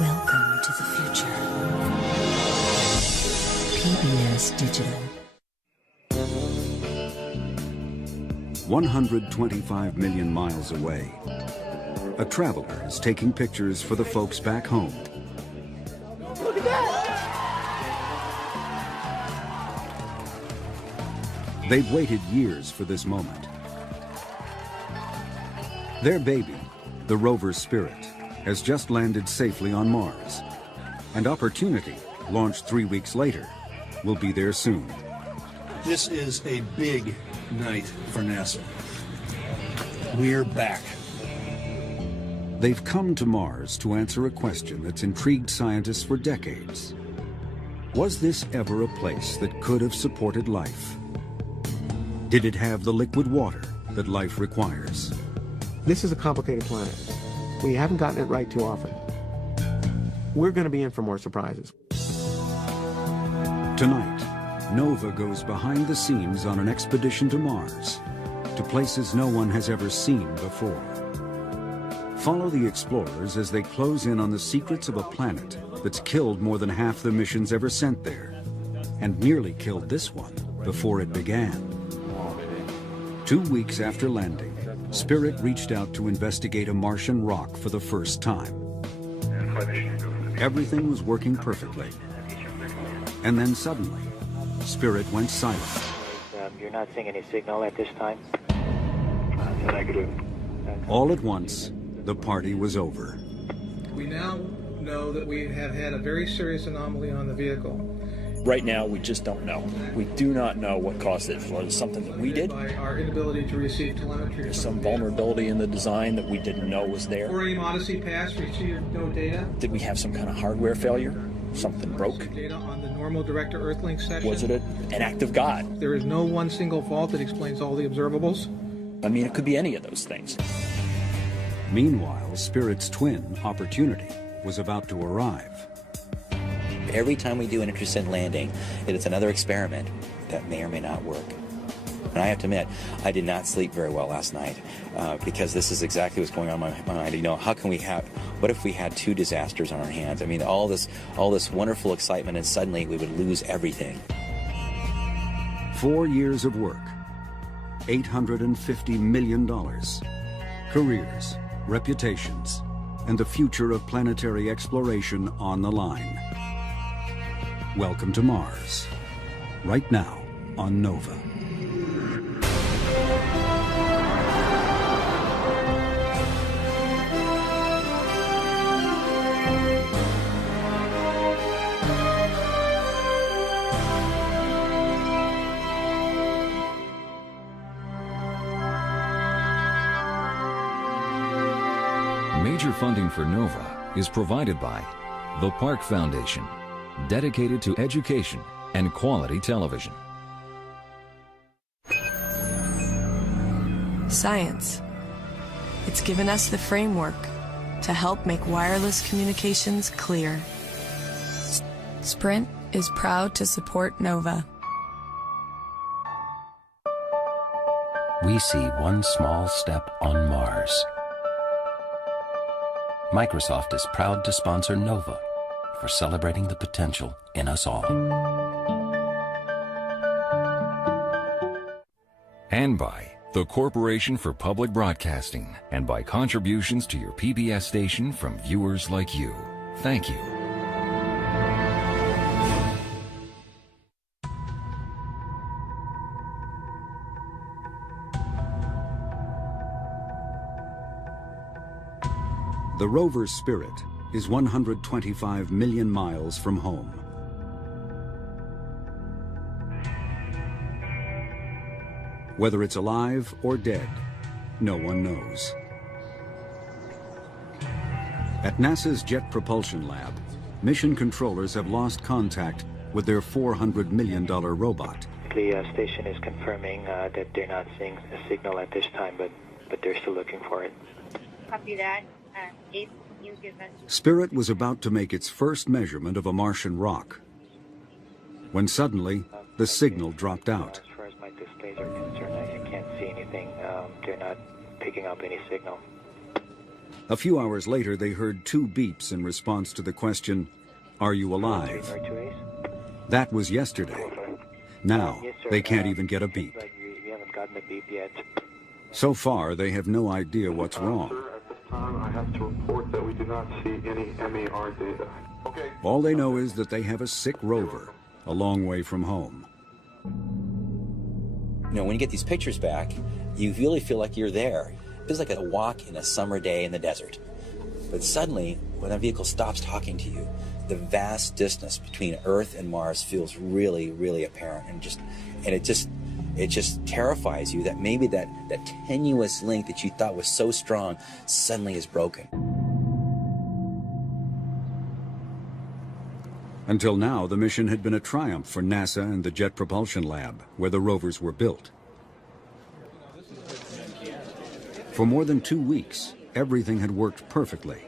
Welcome to the future. PBS Digital. 125 million miles away, a traveler is taking pictures for the folks back home. Look at that! They've waited years for this moment. Their baby, the rover Spirit, has just landed safely on Mars. And Opportunity, launched 3 weeks later, will be there soon. This is a big night for NASA. We're back. They've come to Mars to answer a question that's intrigued scientists for decades. Was this ever a place that could have supported life? Did it have the liquid water that life requires? This is a complicated planet. We haven't gotten it right too often. We're going to be in for more surprises. Tonight, Nova goes behind the scenes on an expedition to Mars, to places no one has ever seen before. Follow the explorers as they close in on the secrets of a planet that's killed more than half the missions ever sent there, and nearly killed this one before it began. 2 weeks after landing, Spirit reached out to investigate a Martian rock for the first time. Everything was working perfectly. And then suddenly, Spirit went silent. You're not seeing any signal at this time? Negative. All at once, the party was over. We now know that we have had a very serious anomaly on the vehicle. Right now, we just don't know. We do not know what caused it. Was it something that we did? By our inability to receive telemetry. There's some vulnerability in the design that we didn't know was there. For any Odyssey pass, received no data. Did we have some kind of hardware failure? Something broke? Data on the normal director Earthlink section. Was it an act of God? There is no one single fault that explains all the observables. I mean, it could be any of those things. Meanwhile, Spirit's twin, Opportunity, was about to arrive. Every time we do an intercept landing, it is another experiment that may or may not work. And I have to admit, I did not sleep very well last night because this is exactly what's going on in my mind. You know, what if we had 2 disasters on our hands? I mean, all this wonderful excitement, and suddenly we would lose everything. 4 years of work, $850 million, careers, reputations, and the future of planetary exploration on the line. Welcome to Mars, right now on Nova. Major funding for Nova is provided by the Park Foundation, dedicated to education and quality television. Science. It's given us the framework to help make wireless communications clear. Sprint is proud to support Nova. We see one small step on Mars. Microsoft is proud to sponsor Nova for celebrating the potential in us all. And by the Corporation for Public Broadcasting, and by contributions to your PBS station from viewers like you. Thank you. The rover Spirit is 125 million miles from home. Whether it's alive or dead, no one knows. At NASA's Jet Propulsion Lab, mission controllers have lost contact with their $400 million robot. The station is confirming that they're not seeing a signal at this time, but they're still looking for it. Copy that. Ace, you give us... Spirit was about to make its first measurement of a Martian rock, when suddenly the signal dropped out. As far as my displays are concerned, I can't see anything. They're not picking up any signal. A few hours later, they heard 2 beeps in response to the question, "Are you alive?" That was yesterday. Now, they can't even get a beep. We haven't gotten a beep yet. So far, they have no idea what's wrong. At this time, I have to report that we do not see any MAR data. Okay. All they know is that they have a sick rover, a long way from home. You know, when you get these pictures back, you really feel like you're there. It feels like a walk in a summer day in the desert. But suddenly, when that vehicle stops talking to you, the vast distance between Earth and Mars feels really, really apparent, and it just terrifies you that maybe that tenuous link that you thought was so strong suddenly is broken. Until now, the mission had been a triumph for NASA and the Jet Propulsion Lab, where the rovers were built. For more than 2 weeks, everything had worked perfectly.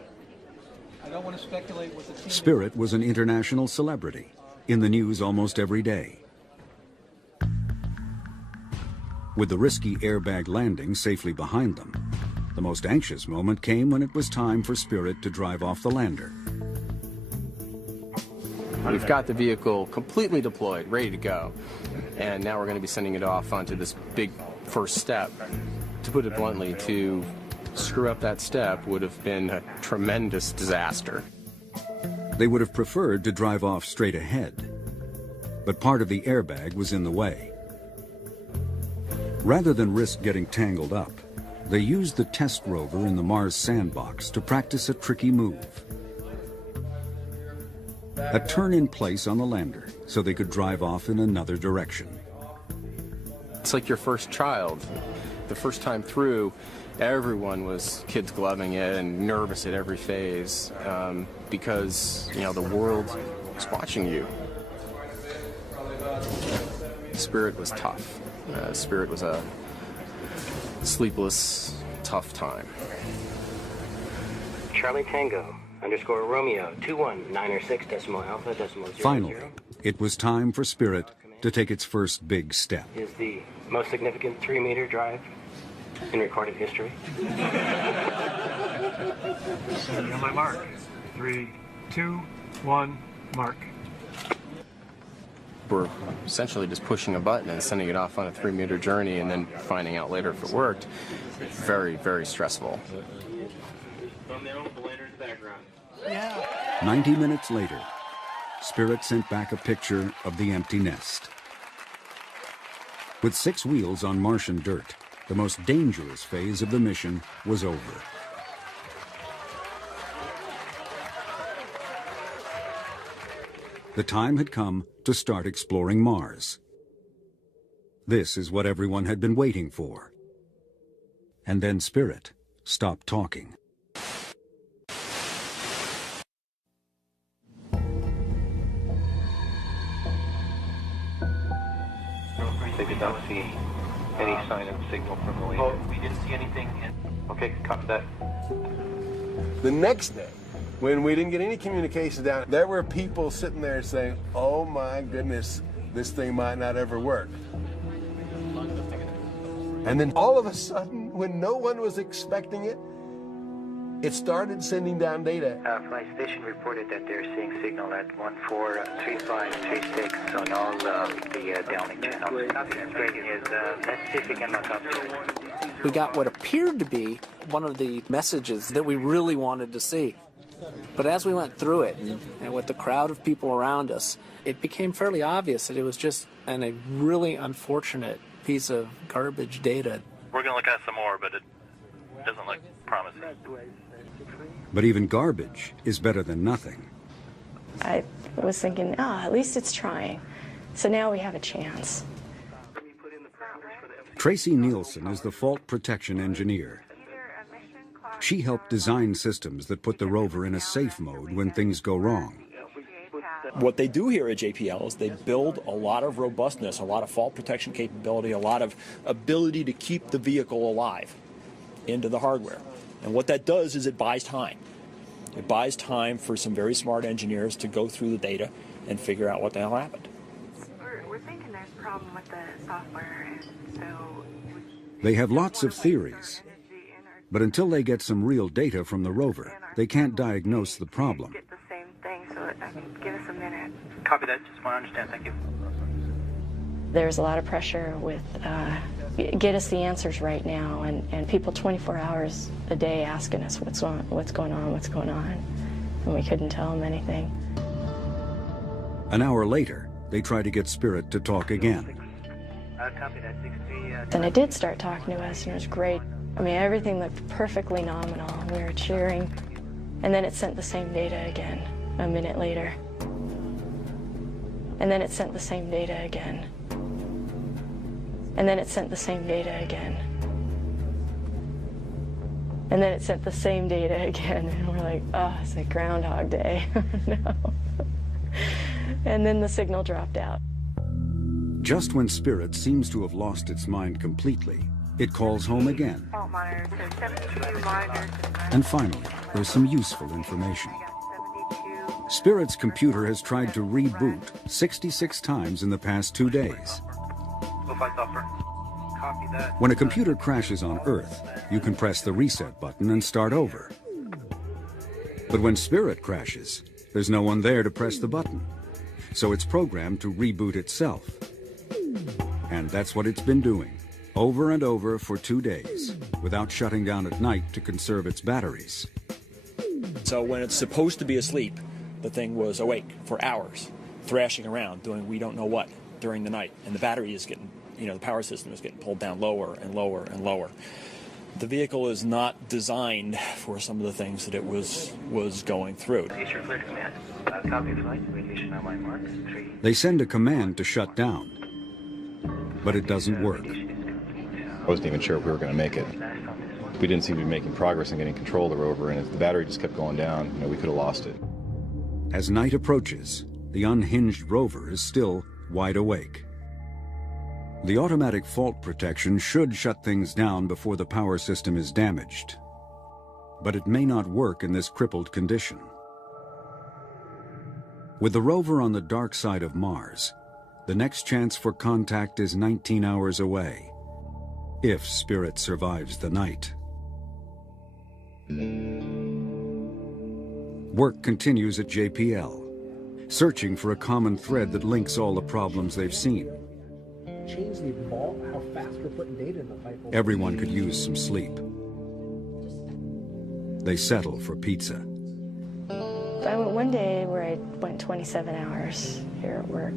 I don't want to speculate what the team Spirit was an international celebrity, in the news almost every day. With the risky airbag landing safely behind them, the most anxious moment came when it was time for Spirit to drive off the lander. We've got the vehicle completely deployed, ready to go, and now we're going to be sending it off onto this big first step. To put it bluntly, to screw up that step would have been a tremendous disaster. They would have preferred to drive off straight ahead, but part of the airbag was in the way. Rather than risk getting tangled up, they used the test rover in the Mars sandbox to practice a tricky move. A turn in place on the lander so they could drive off in another direction. It's like your first child. The first time through, everyone was kids gloving it and nervous at every phase because, you know, the world was watching you. Spirit was tough. Spirit was a sleepless, tough time. Charlie Tango _ Romeo 21906 decimal alpha decimal 00. Finally, it was time for Spirit to take its first big step. Is the most significant 3-meter drive in recorded history. On my mark. 3, 2, 1, mark. We're essentially just pushing a button and sending it off on a 3-meter journey and then finding out later if it worked. Very, very stressful. 90 minutes later, Spirit sent back a picture of the empty nest. With 6 wheels on Martian dirt, the most dangerous phase of the mission was over. The time had come to start exploring Mars. This is what everyone had been waiting for. And then Spirit stopped talking. They did not see any sign of signal from the lander. Oh, we didn't see anything. Okay, copy that. The next day, when we didn't get any communications down, there were people sitting there saying, "Oh my goodness, this thing might not ever work." And then all of a sudden, when no one was expecting it, it started sending down data. Flight station reported that they're seeing signal at 143536 on all the downlink channels. That's great news. Let's see if we can look up to it. We got what appeared to be one of the messages that we really wanted to see. But as we went through it, and with the crowd of people around us, it became fairly obvious that it was just a really unfortunate piece of garbage data. We're going to look at some more, but it doesn't look promising. But even garbage is better than nothing. I was thinking, at least it's trying. So now we have a chance. Tracy Nielsen is the fault protection engineer. She helped design systems that put the rover in a safe mode when things go wrong. What they do here at JPL is they build a lot of robustness, a lot of fault protection capability, a lot of ability to keep the vehicle alive into the hardware. And what that does is it buys time. It buys time for some very smart engineers to go through the data and figure out what the hell happened. We're thinking there's a problem with the software, and so... They have lots of theories, But until they get some real data from the rover, they can't diagnose the problem. Get the same thing, so give us a minute. Copy that. Just want to understand. Thank you. There's a lot of pressure with get us the answers right now, and people 24 hours a day asking us what's going on, and we couldn't tell them anything. An hour later, they try to get Spirit to talk again. Copy that. 6-3. And it did start talking to us, and it was great. I mean, everything looked perfectly nominal. We were cheering, and then it sent the same data again a minute later. And then it sent the same data again. And then it sent the same data again. And then it sent the same data again. And we're like, oh, it's like Groundhog Day. No. And then the signal dropped out. Just when Spirit seems to have lost its mind completely, it calls home again. Fault monitors, there's 72 monitors. And finally, there's some useful information. Spirit's computer has tried to reboot 66 times in the past 2 days. Copy that. When a computer crashes on Earth, you can press the reset button and start over. But when Spirit crashes, there's no one there to press the button. So it's programmed to reboot itself. And that's what it's been doing, over and over for 2 days, without shutting down at night to conserve its batteries. So when it's supposed to be asleep, the thing was awake for hours, thrashing around, doing we don't know what during the night. And the battery is getting, the power system is getting pulled down lower and lower and lower. The vehicle is not designed for some of the things that it was going through. They send a command to shut down, but it doesn't work. I wasn't even sure if we were going to make it. We didn't seem to be making progress in getting control of the rover, and if the battery just kept going down, we could have lost it. As night approaches, the unhinged rover is still wide awake. The automatic fault protection should shut things down before the power system is damaged. But it may not work in this crippled condition. With the rover on the dark side of Mars, the next chance for contact is 19 hours away, if Spirit survives the night. Work continues at JPL, searching for a common thread that links all the problems they've seen. Change the vault, how fast we're putting data in the pipe. Everyone could use some sleep. They settle for pizza. I went one day where I went 27 hours here at work.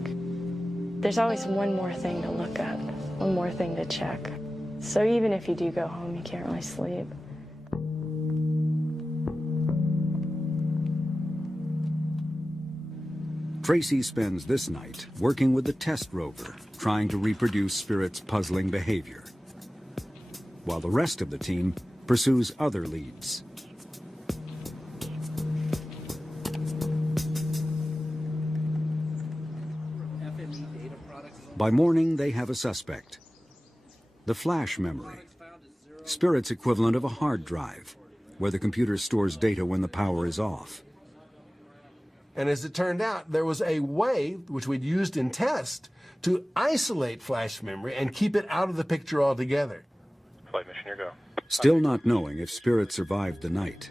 There's always one more thing to look up, one more thing to check. So even if you do go home, you can't really sleep. Tracy spends this night working with the test rover, trying to reproduce Spirit's puzzling behavior, while the rest of the team pursues other leads. By morning, they have a suspect. The flash memory, Spirit's equivalent of a hard drive, where the computer stores data when the power is off. And as it turned out, there was a way, which we'd used in test, to isolate flash memory and keep it out of the picture altogether. Flight mission, here go. Still not knowing if Spirit survived the night,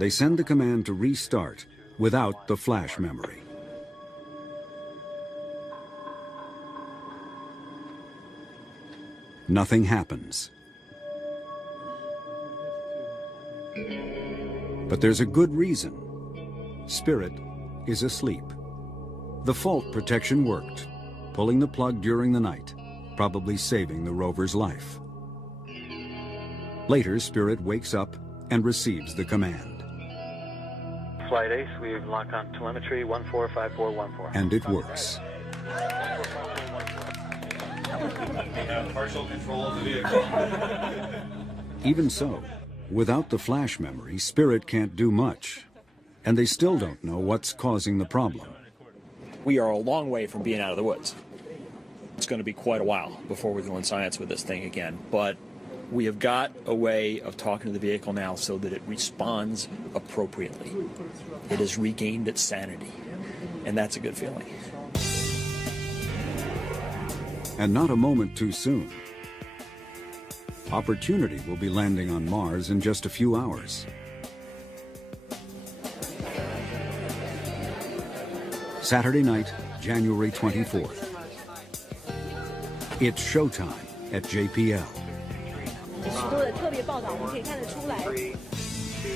they send the command to restart without the flash memory. Nothing happens. But there's a good reason. Spirit is asleep. The fault protection worked, pulling the plug during the night, probably saving the rover's life. Later, Spirit wakes up and receives the command. Flight Ace, we've locked on telemetry 145414. And it works. Partial control of the vehicle. Even so, without the flash memory, Spirit can't do much. And they still don't know what's causing the problem. We are a long way from being out of the woods. It's going to be quite a while before we're doing science with this thing again, but we have got a way of talking to the vehicle now so that it responds appropriately. It has regained its sanity, and that's a good feeling. And not a moment too soon. Opportunity will be landing on Mars in just a few hours. Saturday night, January 24th. It's showtime at JPL.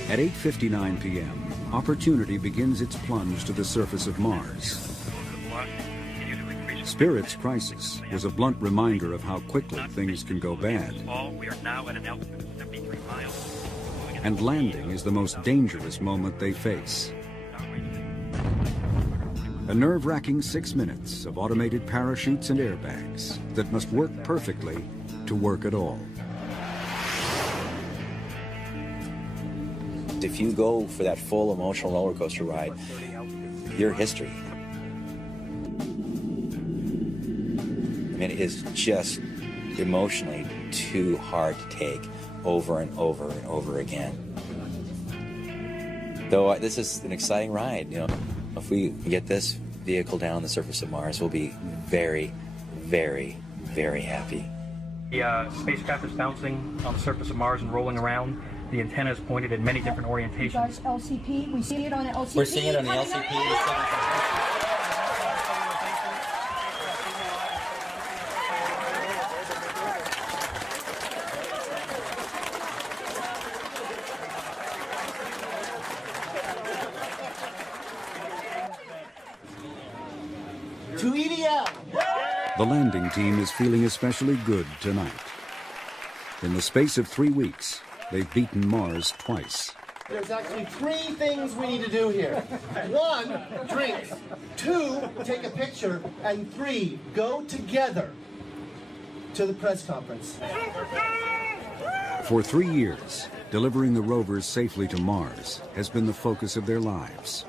At 8:59 p.m., Opportunity begins its plunge to the surface of Mars. Spirit's crisis was a blunt reminder of how quickly things can go bad. And landing is the most dangerous moment they face. A nerve-wracking 6 minutes of automated parachutes and airbags that must work perfectly to work at all. If you go for that full emotional roller coaster ride, you're history. I mean, it is just emotionally too hard to take over and over and over again. Though this is an exciting ride, you know. If we get this vehicle down the surface of Mars, we'll be very, very, very happy. The spacecraft is bouncing on the surface of Mars and rolling around. The antenna is pointed in many different orientations. LCP, we see it on the LCP. We're seeing it on the LCP. To EDL. The landing team is feeling especially good tonight. In the space of 3 weeks, they've beaten Mars twice. There's actually 3 things we need to do here. 1, drinks. 2, take a picture. And 3, go together to the press conference. For 3 years, delivering the rovers safely to Mars has been the focus of their lives.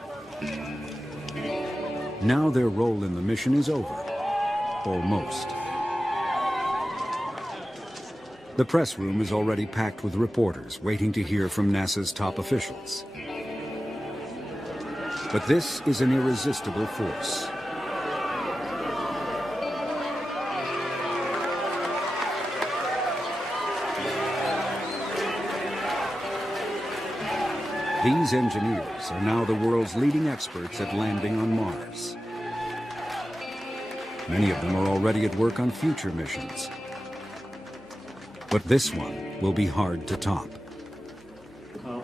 Now their role in the mission is over. Almost. The press room is already packed with reporters waiting to hear from NASA's top officials. But this is an irresistible force. These engineers are now the world's leading experts at landing on Mars. Many of them are already at work on future missions. But this one will be hard to top.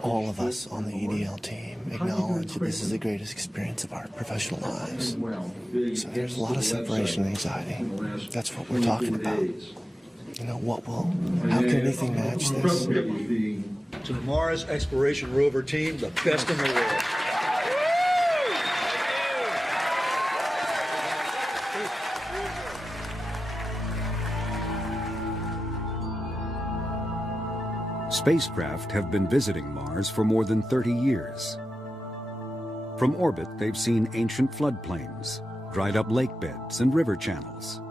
All of us on the EDL team acknowledge that this is the greatest experience of our professional lives. So there's a lot of separation anxiety. That's what we're talking about. You know, how can anything match this? To the Mars Exploration Rover team, the best in the world. Spacecraft have been visiting Mars for more than 30 years. From orbit, they've seen ancient floodplains, dried up lake beds and river channels.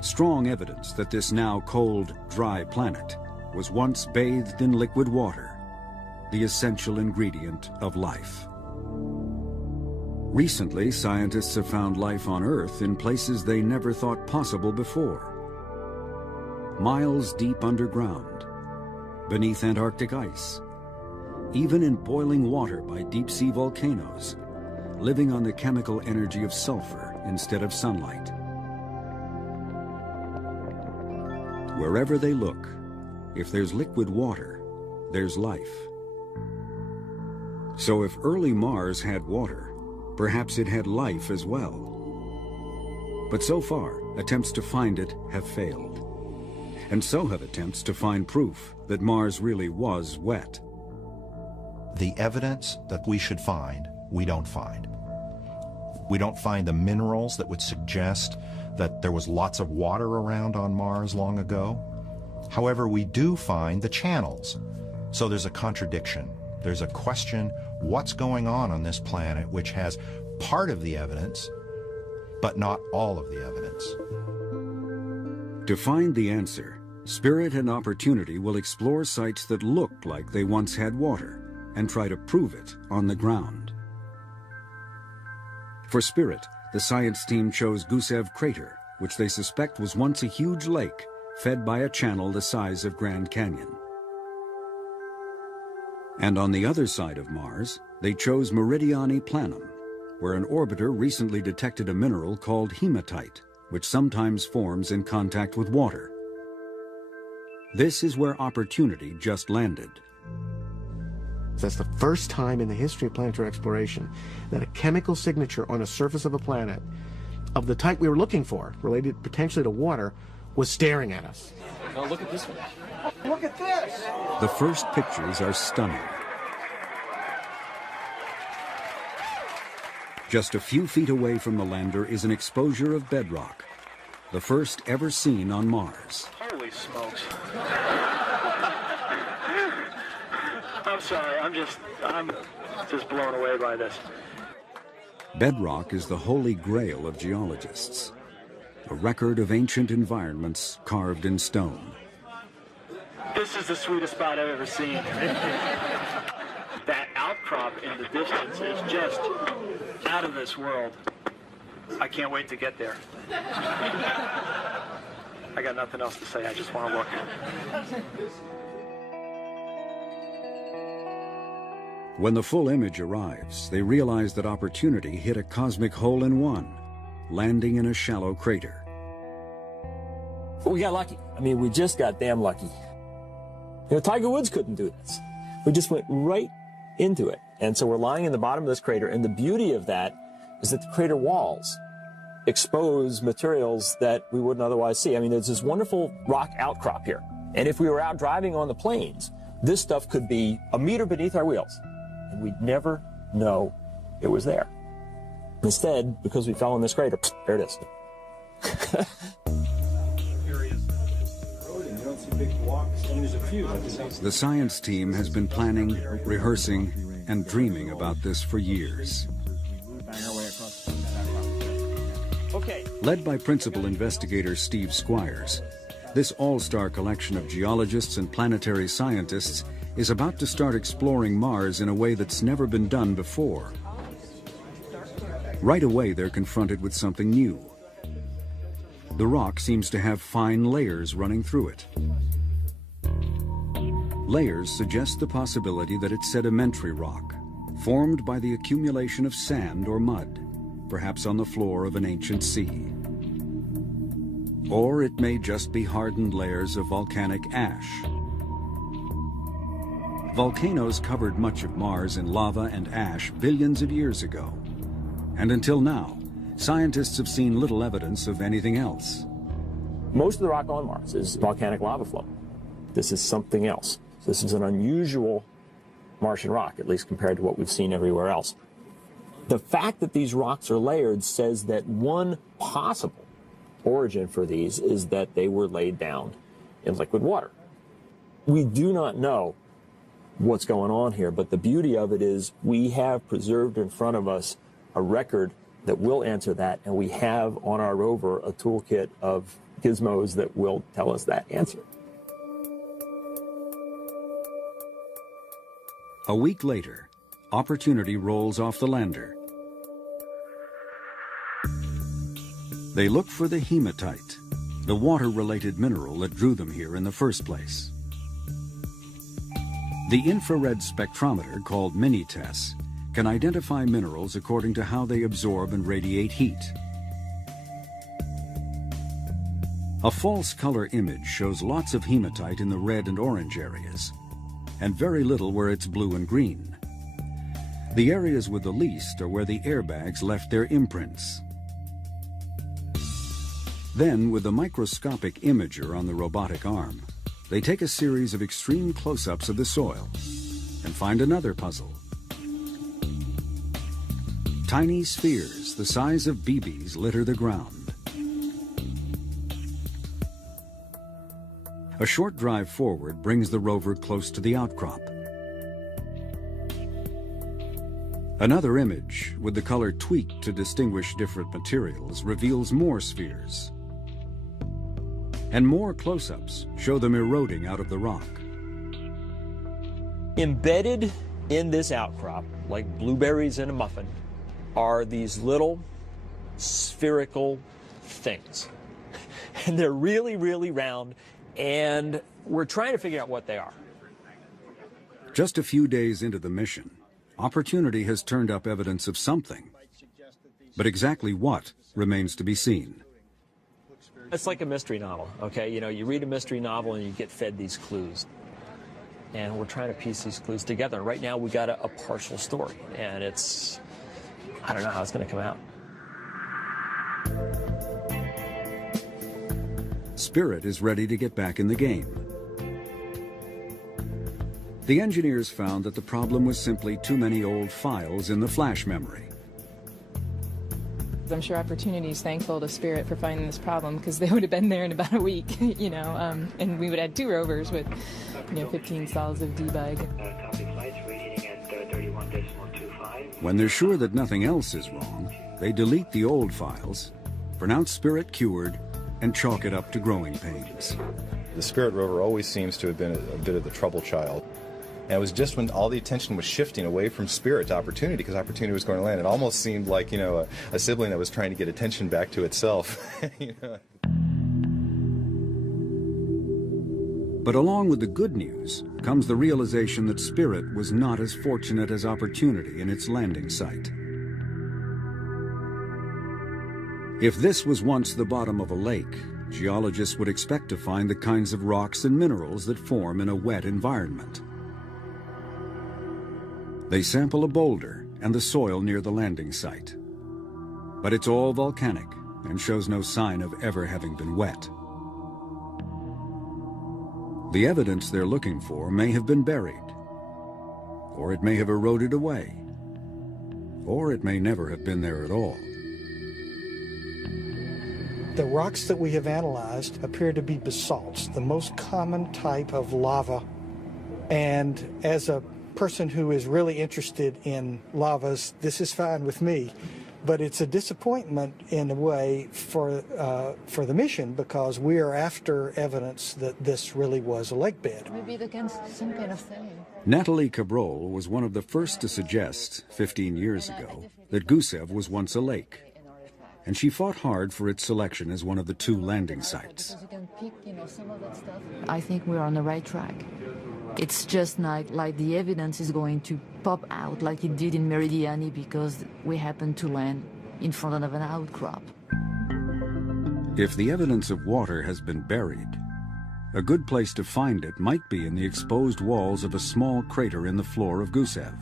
Strong evidence that this now cold, dry planet was once bathed in liquid water, the essential ingredient of life. Recently, scientists have found life on Earth in places they never thought possible before. Miles deep underground, beneath Antarctic ice, even in boiling water by deep-sea volcanoes, living on the chemical energy of sulfur instead of sunlight. Wherever they look, if there's liquid water, there's life. So if early Mars had water, perhaps it had life as well. But so far, attempts to find it have failed. And so have attempts to find proof that Mars really was wet. The evidence that we should find, we don't find. We don't find the minerals that would suggest that there was lots of water around on Mars long ago. However, we do find the channels. So there's a contradiction. There's a question, what's going on this planet which has part of the evidence, but not all of the evidence? To find the answer, Spirit and Opportunity will explore sites that look like they once had water and try to prove it on the ground. For Spirit, the science team chose Gusev Crater, which they suspect was once a huge lake fed by a channel the size of Grand Canyon. And on the other side of Mars, they chose Meridiani Planum, where an orbiter recently detected a mineral called hematite, which sometimes forms in contact with water. This is where Opportunity just landed. That's the first time in the history of planetary exploration that a chemical signature on a surface of a planet of the type we were looking for, related potentially to water, was staring at us. Now look at this one. Look at this! The first pictures are stunning. Just a few feet away from the lander is an exposure of bedrock, the first ever seen on Mars. Holy smokes. I'm sorry, I'm just blown away by this. Bedrock is the holy grail of geologists, a record of ancient environments carved in stone. This is the sweetest spot I've ever seen. That outcrop in the distance is just out of this world. I can't wait to get there. I got nothing else to say, I just want to look. When the full image arrives, they realize that Opportunity hit a cosmic hole-in-one, landing in a shallow crater. We got lucky. I mean, we just got damn lucky. You know, Tiger Woods couldn't do this. We just went right into it. And so we're lying in the bottom of this crater, and the beauty of that is that the crater walls expose materials that we wouldn't otherwise see. I mean, there's this wonderful rock outcrop here. And if we were out driving on the plains, this stuff could be a meter beneath our wheels, and we'd never know it was there. Instead, because we fell in this crater, there it is. The science team has been planning, rehearsing, and dreaming about this for years. Led by principal investigator Steve Squires, this all-star collection of geologists and planetary scientists is about to start exploring Mars in a way that's never been done before. Right away, they're confronted with something new. The rock seems to have fine layers running through it. Layers suggest the possibility that it's sedimentary rock, formed by the accumulation of sand or mud, perhaps on the floor of an ancient sea. Or it may just be hardened layers of volcanic ash. Volcanoes covered much of Mars in lava and ash billions of years ago. And until now, scientists have seen little evidence of anything else. Most of the rock on Mars is volcanic lava flow. This is something else. This is an unusual Martian rock, at least compared to what we've seen everywhere else. The fact that these rocks are layered says that one possible origin for these is that they were laid down in liquid water. We do not know what's going on here, but the beauty of it is we have preserved in front of us a record that will answer that, and we have on our rover a toolkit of gizmos that will tell us that answer. A week later, Opportunity rolls off the lander. They look for the hematite, the water-related mineral that drew them here in the first place. The infrared spectrometer, called Mini-TESS, can identify minerals according to how they absorb and radiate heat. A false color image shows lots of hematite in the red and orange areas, and very little where it's blue and green. The areas with the least are where the airbags left their imprints. Then, with the microscopic imager on the robotic arm, they take a series of extreme close-ups of the soil and find another puzzle. Tiny spheres the size of BBs litter the ground. A short drive forward brings the rover close to the outcrop. Another image, with the color tweaked to distinguish different materials, reveals more spheres. And more close-ups show them eroding out of the rock. Embedded in this outcrop, like blueberries in a muffin, are these little spherical things. and they're really, really round, and we're trying to figure out what they are. Just a few days into the mission, Opportunity has turned up evidence of something. But exactly what remains to be seen. It's like a mystery novel, okay? You know, you read a mystery novel and you get fed these clues. And we're trying to piece these clues together. Right now we got a partial story, and it's, I don't know how it's going to come out. Spirit is ready to get back in the game. The engineers found that the problem was simply too many old files in the flash memory. I'm sure Opportunity is thankful to Spirit for finding this problem, because they would have been there in about a week, you know, and we would have had 2 rovers with, you know, 15 stalls of debug. When they're sure that nothing else is wrong, they delete the old files, pronounce Spirit cured, and chalk it up to growing pains. The Spirit rover always seems to have been a bit of the trouble child. And it was just when all the attention was shifting away from Spirit to Opportunity, because Opportunity was going to land. It almost seemed like, you know, a sibling that was trying to get attention back to itself. You know? But along with the good news comes the realization that Spirit was not as fortunate as Opportunity in its landing site. If this was once the bottom of a lake, geologists would expect to find the kinds of rocks and minerals that form in a wet environment. They sample a boulder and the soil near the landing site. But it's all volcanic and shows no sign of ever having been wet. The evidence they're looking for may have been buried, or it may have eroded away, or it may never have been there at all. The rocks that we have analyzed appear to be basalts, the most common type of lava. And as a person who is really interested in lavas, this is fine with me. But it's a disappointment in a way for the mission, because we are after evidence that this really was a lake bed. Maybe they can some kind of thing. Natalie Cabrol was one of the first to suggest, 15 years ago, that Gusev was once a lake. And she fought hard for its selection as one of the 2 landing sites. I think we're on the right track. It's just like the evidence is going to pop out like it did in Meridiani, because we happened to land in front of an outcrop. If the evidence of water has been buried, a good place to find it might be in the exposed walls of a small crater in the floor of Gusev.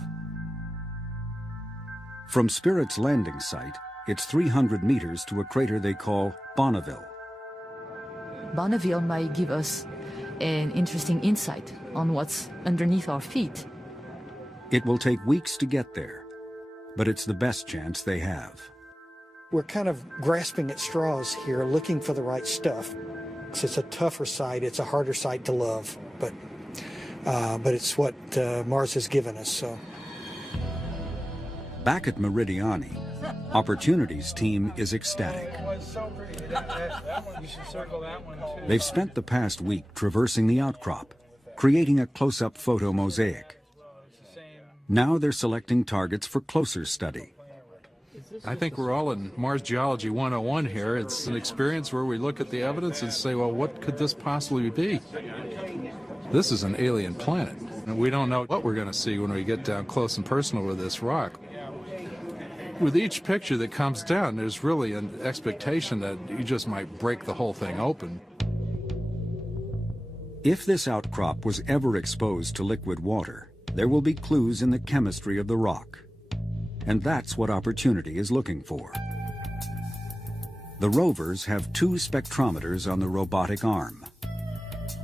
From Spirit's landing site, it's 300 meters to a crater they call Bonneville. Bonneville might give us an interesting insight on what's underneath our feet. It will take weeks to get there, but it's the best chance they have. We're kind of grasping at straws here, looking for the right stuff. It's a tougher site, it's a harder site to love, but it's what Mars has given us. So. Back at Meridiani, Opportunity's team is ecstatic. They've spent the past week traversing the outcrop, creating a close-up photo mosaic. Now they're selecting targets for closer study. I think we're all in Mars Geology 101 here. It's an experience where we look at the evidence and say, well, what could this possibly be? This is an alien planet, and we don't know what we're going to see when we get down close and personal with this rock. With each picture that comes down, there's really an expectation that you just might break the whole thing open. If this outcrop was ever exposed to liquid water, there will be clues in the chemistry of the rock. And that's what Opportunity is looking for. The rovers have 2 spectrometers on the robotic arm.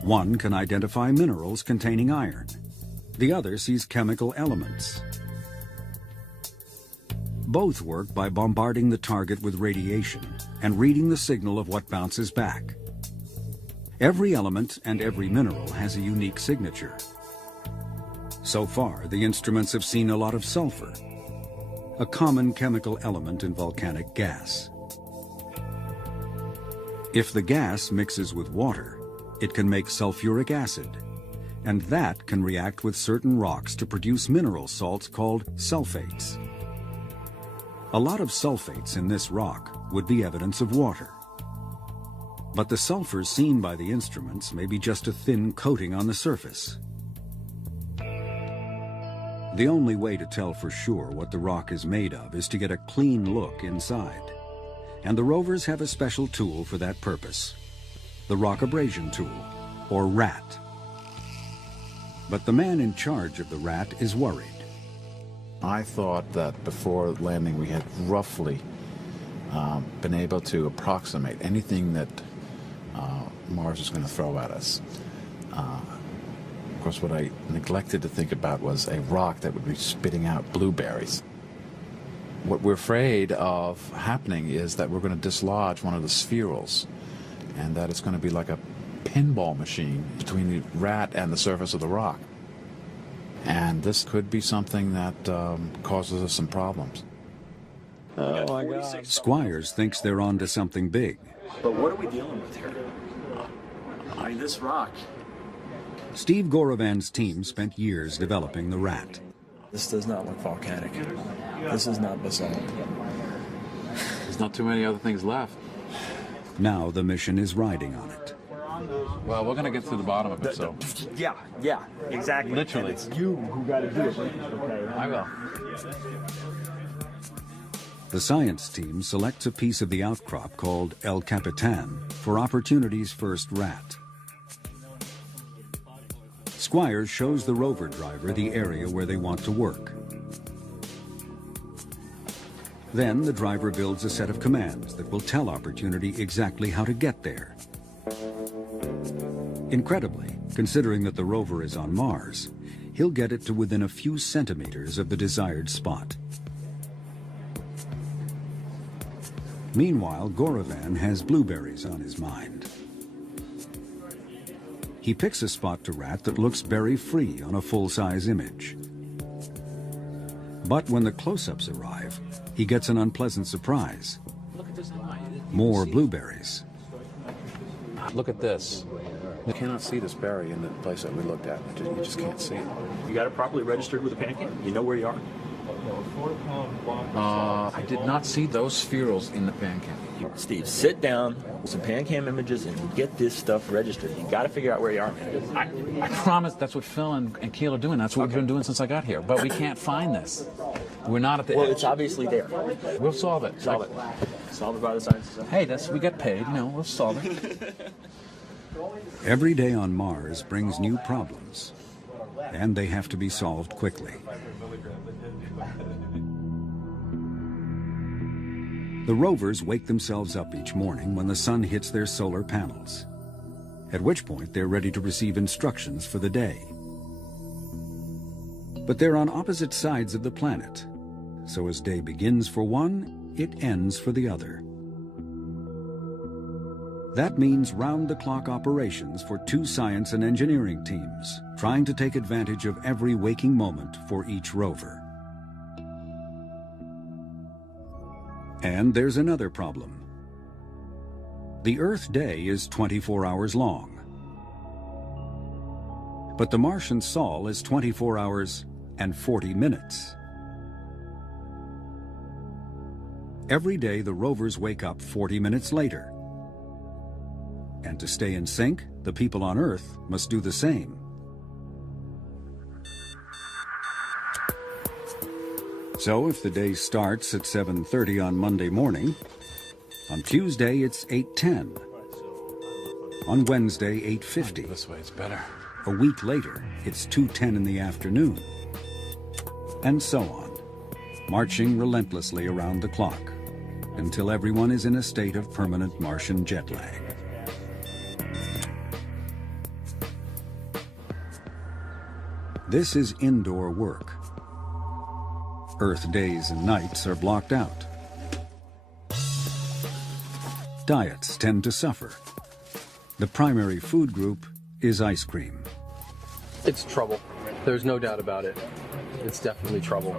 One can identify minerals containing iron. The other sees chemical elements. Both work by bombarding the target with radiation and reading the signal of what bounces back. Every element and every mineral has a unique signature. So far, the instruments have seen a lot of sulfur, a common chemical element in volcanic gas. If the gas mixes with water, it can make sulfuric acid, and that can react with certain rocks to produce mineral salts called sulfates. A lot of sulfates in this rock would be evidence of water. But the sulfur seen by the instruments may be just a thin coating on the surface. The only way to tell for sure what the rock is made of is to get a clean look inside. And the rovers have a special tool for that purpose, the rock abrasion tool, or RAT. But the man in charge of the RAT is worried. I thought that before landing we had roughly been able to approximate anything that Mars was going to throw at us. Of course, what I neglected to think about was a rock that would be spitting out blueberries. What we're afraid of happening is that we're going to dislodge one of the spherules, and that it's going to be like a pinball machine between the RAT and the surface of the rock. And this could be something that causes us some problems. Oh my God. Squires thinks they're onto something big. But what are we dealing with here? I mean, this rock. Steve Gorovan's team spent years developing the RAT. This does not look volcanic. This is not basalt. There's not too many other things left. Now the mission is riding on it. Well, we're going to get to the bottom of it, so... Yeah, exactly. Literally. And it's you who got to do it. Okay, I will. The science team selects a piece of the outcrop called El Capitan for Opportunity's first RAT. Squires shows the rover driver the area where they want to work. Then the driver builds a set of commands that will tell Opportunity exactly how to get there. Incredibly, considering that the rover is on Mars, he'll get it to within a few centimeters of the desired spot. Meanwhile, Gorovan has blueberries on his mind. He picks a spot to RAT that looks berry-free on a full-size image. But when the close-ups arrive, he gets an unpleasant surprise. More blueberries. Look at this. You cannot see this berry in the place that we looked at. You just can't see it. You got it properly registered with the PanCam? You know where you are? I did not see those spherules in the PanCam. Steve, sit down with some PanCam images and get this stuff registered. You got to figure out where you are, man. I promise that's what Phil and Keel are doing. That's what we've been doing since I got here. But we can't find this. We're not at the Well, edge. it's obviously there. We'll solve it. Solve it. Solve it by the science. Hey, we get paid. You know, we'll solve it. Every day on Mars brings new problems, and they have to be solved quickly. The rovers wake themselves up each morning when the sun hits their solar panels, at which point they're ready to receive instructions for the day. But they're on opposite sides of the planet, so as day begins for one, it ends for the other. That means round-the-clock operations for two science and engineering teams, trying to take advantage of every waking moment for each rover. And there's another problem. The Earth day is 24 hours long, but the Martian Sol is 24 hours and 40 minutes. Every day the rovers wake up 40 minutes later. And to stay in sync, the people on Earth must do the same. So if the day starts at 7:30 on Monday morning, on Tuesday it's 8:10. On Wednesday, 8:50. This way, it's better. A week later, it's 2:10 in the afternoon. And so on, marching relentlessly around the clock until everyone is in a state of permanent Martian jet lag. This is indoor work. Earth days and nights are blocked out. Diets tend to suffer. The primary food group is ice cream. It's trouble. There's no doubt about it. It's definitely trouble.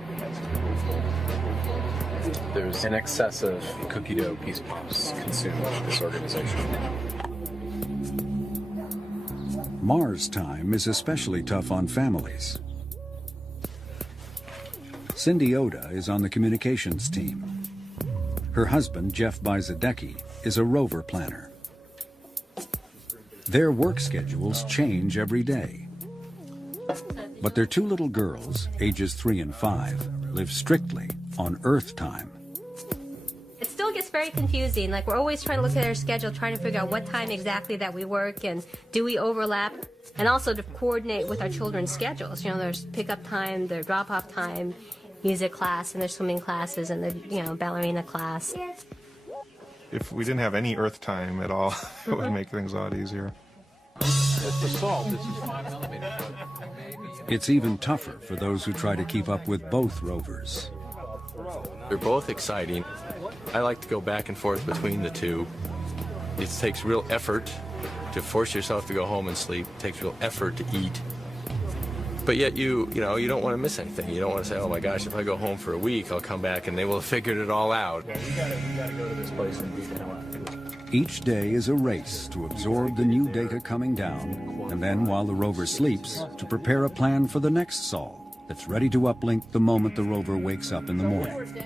There's an excess of cookie dough piece pops consumed by this organization. Mars time is especially tough on families. Cindy Oda is on the communications team. Her husband, Jeff Bizadecki, is a rover planner. Their work schedules change every day. But their two little girls, ages 3 and 5, live strictly on Earth time. It still gets very confusing. Like, we're always trying to look at our schedule, trying to figure out what time exactly that we work and do we overlap, and also to coordinate with our children's schedules. You know, there's pickup time, their drop-off time, music class, and their swimming classes, and the, you know, ballerina class. If we didn't have any Earth time at all, it would make things a lot easier. It's the salt. This is 5 millimeters. It's even tougher for those who try to keep up with both rovers. They're both exciting. I like to go back and forth between the two. It takes real effort to force yourself to go home and sleep. It takes real effort to eat. But yet you don't want to miss anything. You don't want to say, oh my gosh, if I go home for a week, I'll come back and they will have figured it all out. Yeah, we gotta go to this place and beat them up. Each day is a race to absorb the new data coming down, and then while the rover sleeps, to prepare a plan for the next sol that's ready to uplink the moment the rover wakes up in the morning.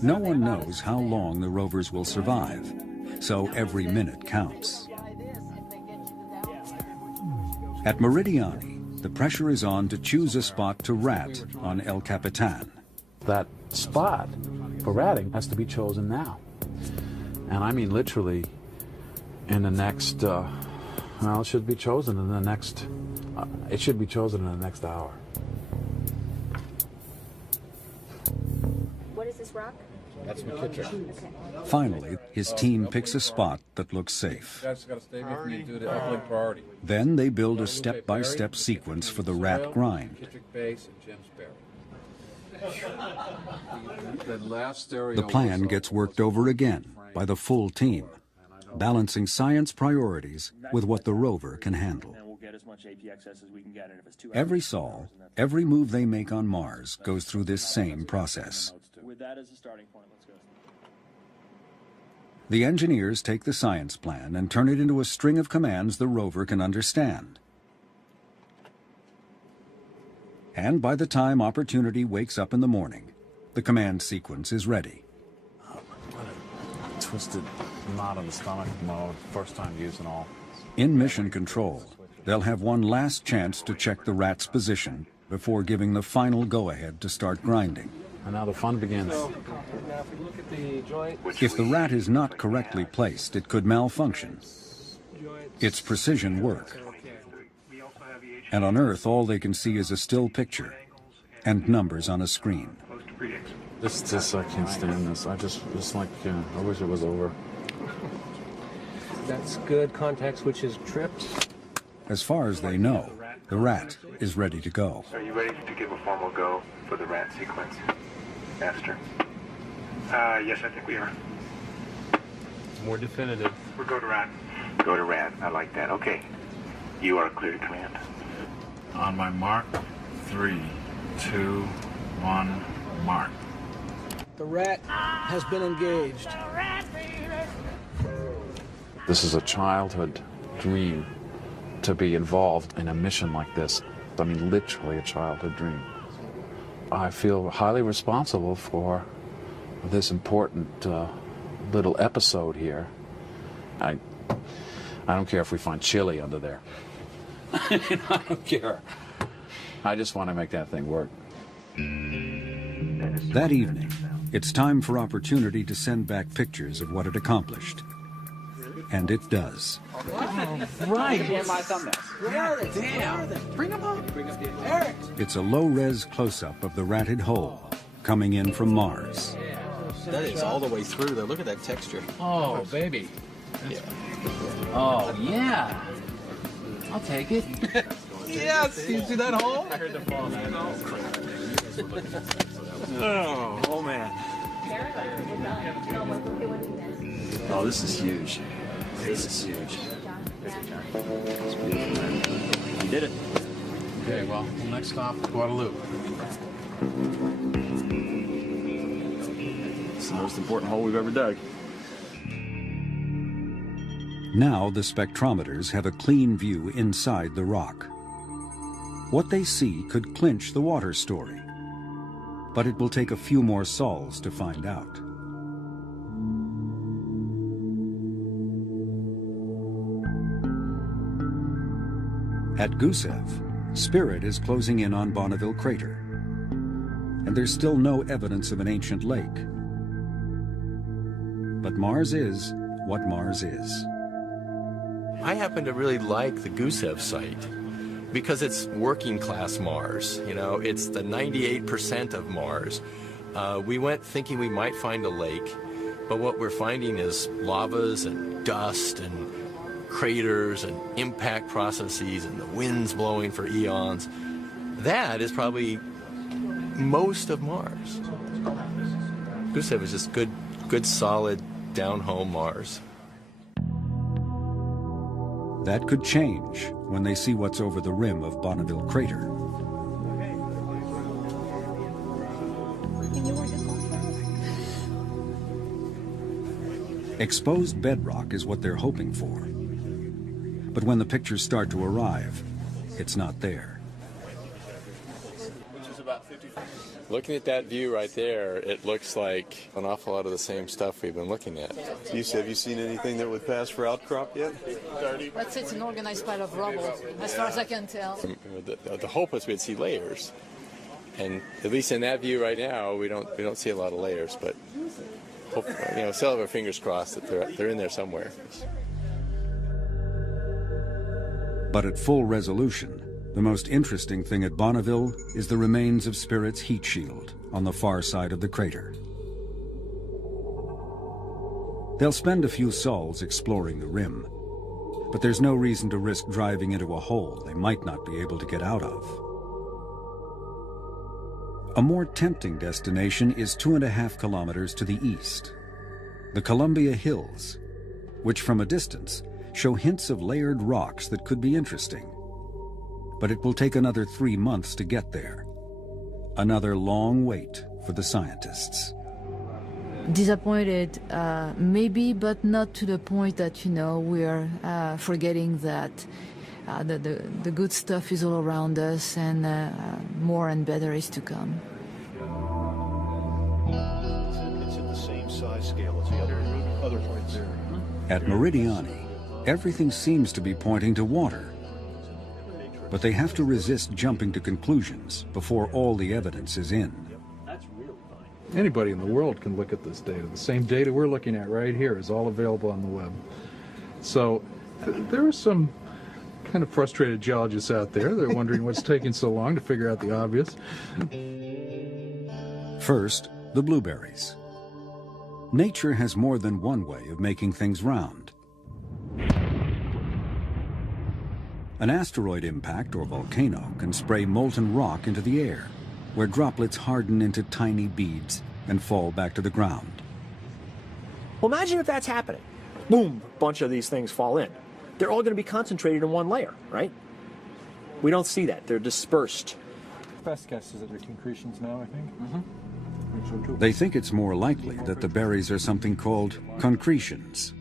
No one knows how long the rovers will survive, so every minute counts. At Meridiani, the pressure is on to choose a spot to rat on El Capitan. That spot for ratting has to be chosen now. And I mean literally in the next, well, it should be chosen in the next, hour. What is this rock? That's McKittrick. Okay. Finally, his team picks a spot that looks safe. You guys got to stay with me and do the uplink priority. Then they build a step-by-step sequence for the rat grind. McKittrick Base and James Berry. The plan gets worked over again by the full team, balancing science priorities with what the rover can handle. Every sol, every move they make on Mars goes through this same process. With that as a starting point, let's go. The engineers take the science plan and turn it into a string of commands the rover can understand. And by the time Opportunity wakes up in the morning, the command sequence is ready. What a twisted knot in the stomach mode, first time using all. In mission control, they'll have one last chance to check the rat's position before giving the final go-ahead to start grinding. And now the fun begins. Now, if we look at the joint, If the rat is not correctly placed, it could malfunction. It's precision work. And on Earth, all they can see is a still picture and numbers on a screen. This, I can't stand this. It's like, I wish it was over. that's good. Contact switch is tripped. As far as they know, the rat is ready to go. Are you ready to give a formal go for the rat sequence, Master? Yes, I think we are. More definitive. We'll go to rat. Go to rat. I like that. Okay. You are clear to command. On my mark, 3, 2, 1, mark. The rat has been engaged. This is a childhood dream to be involved in a mission like this. I mean, literally a childhood dream. I feel highly responsible for this important little episode here. I don't care if we find chili under there. I don't care. I just want to make that thing work. That evening, it's time for Opportunity to send back pictures of what it accomplished. And it does. Right. Damn. Bring them up. Eric. It's a low-res close-up of the ratted hole coming in from Mars. That is all the way through there. Look at that texture. Oh, baby. Yeah. Oh, yeah. I'll take it. Yes. You see that hole? I heard the fall, man. Oh, man. Oh, this is huge. This is huge. It's beautiful, man. You did it. Okay, well, next stop, Guadalupe. It's the most important hole we've ever dug. Now the spectrometers have a clean view inside the rock. What they see could clinch the water story, but it will take a few more sols to find out. At Gusev, Spirit is closing in on Bonneville Crater, and there's still no evidence of an ancient lake. But Mars is what Mars is. I happen to really like the Gusev site because it's working class Mars. You know, it's the 98% of Mars. We went thinking we might find a lake, but what we're finding is lavas and dust and craters and impact processes and the winds blowing for eons. That is probably most of Mars. Gusev is just good solid down-home Mars. That could change when they see what's over the rim of Bonneville Crater. Exposed bedrock is what they're hoping for. But when the pictures start to arrive, it's not there. Looking at that view right there, it looks like an awful lot of the same stuff we've been looking at. Have you seen anything that would pass for outcrop yet? Let's say it's an organized pile of rubble, as far as I can tell. The hope was we'd see layers, and at least in that view right now, we don't see a lot of layers. But hope, still have our fingers crossed that they're in there somewhere. But at full resolution, the most interesting thing at Bonneville is the remains of Spirit's heat shield on the far side of the crater. They'll spend a few sols exploring the rim, but there's no reason to risk driving into a hole they might not be able to get out of. A more tempting destination is 2.5 kilometers to the east, the Columbia Hills, which from a distance show hints of layered rocks that could be interesting. But it will take another 3 months to get there. Another long wait for the scientists. Disappointed, maybe, but not to the point that, we're forgetting that the good stuff is all around us and more and better is to come. It's at the same size scale as the other points there. At Meridiani, everything seems to be pointing to water. But they have to resist jumping to conclusions before all the evidence is in. Anybody in the world can look at this data. The same data we're looking at right here is all available on the web. So there are some kind of frustrated geologists out there. They're wondering what's taking so long to figure out the obvious. First, the blueberries. Nature has more than one way of making things round. An asteroid impact or volcano can spray molten rock into the air, where droplets harden into tiny beads and fall back to the ground. Well, imagine if that's happening. Boom, a bunch of these things fall in. They're all going to be concentrated in one layer, right? We don't see that. They're dispersed. Best guess is that they're concretions now, I think. They think it's more likely that the berries are something called concretions,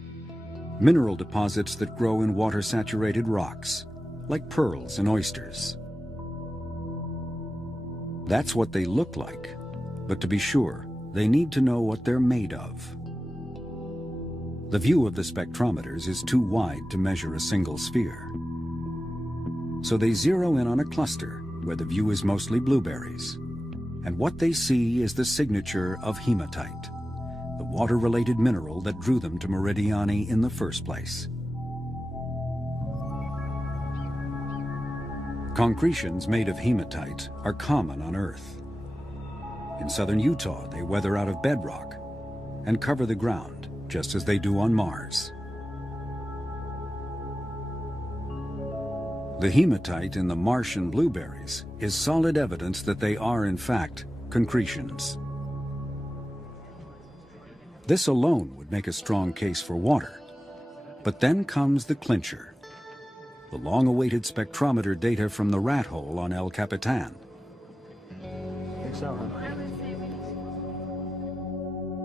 mineral deposits that grow in water-saturated rocks, like pearls and oysters. That's what they look like, but to be sure, they need to know what they're made of. The view of the spectrometers is too wide to measure a single sphere. So they zero in on a cluster where the view is mostly blueberries. And what they see is the signature of hematite, the water-related mineral that drew them to Meridiani in the first place. Concretions made of hematite are common on Earth. In southern Utah, they weather out of bedrock and cover the ground, just as they do on Mars. The hematite in the Martian blueberries is solid evidence that they are, in fact, concretions. This alone would make a strong case for water. But then comes the clincher, the long-awaited spectrometer data from the rat hole on El Capitan.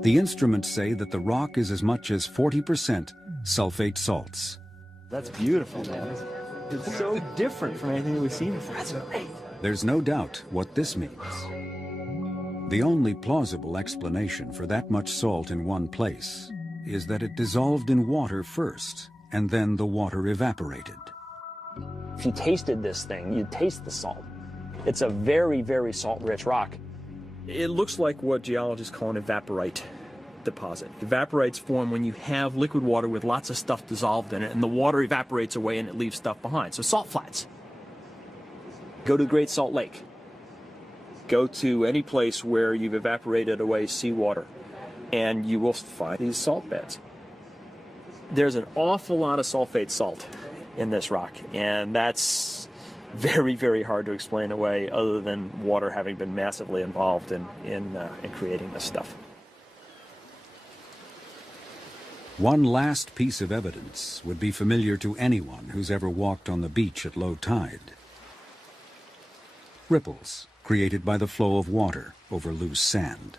The instruments say that the rock is as much as 40% sulfate salts. That's beautiful, man. It's so different from anything that we've seen before. That's great. There's no doubt what this means. The only plausible explanation for that much salt in one place is that it dissolved in water first, and then the water evaporated. If you tasted this thing, you'd taste the salt. It's a very, very salt-rich rock. It looks like what geologists call an evaporite deposit. Evaporites form when you have liquid water with lots of stuff dissolved in it, and the water evaporates away and it leaves stuff behind. So salt flats. Go to the Great Salt Lake. Go to any place where you've evaporated away seawater, and you will find these salt beds. There's an awful lot of sulfate salt in this rock, and that's very, very hard to explain away other than water having been massively involved in creating this stuff. One last piece of evidence would be familiar to anyone who's ever walked on the beach at low tide. Ripples created by the flow of water over loose sand.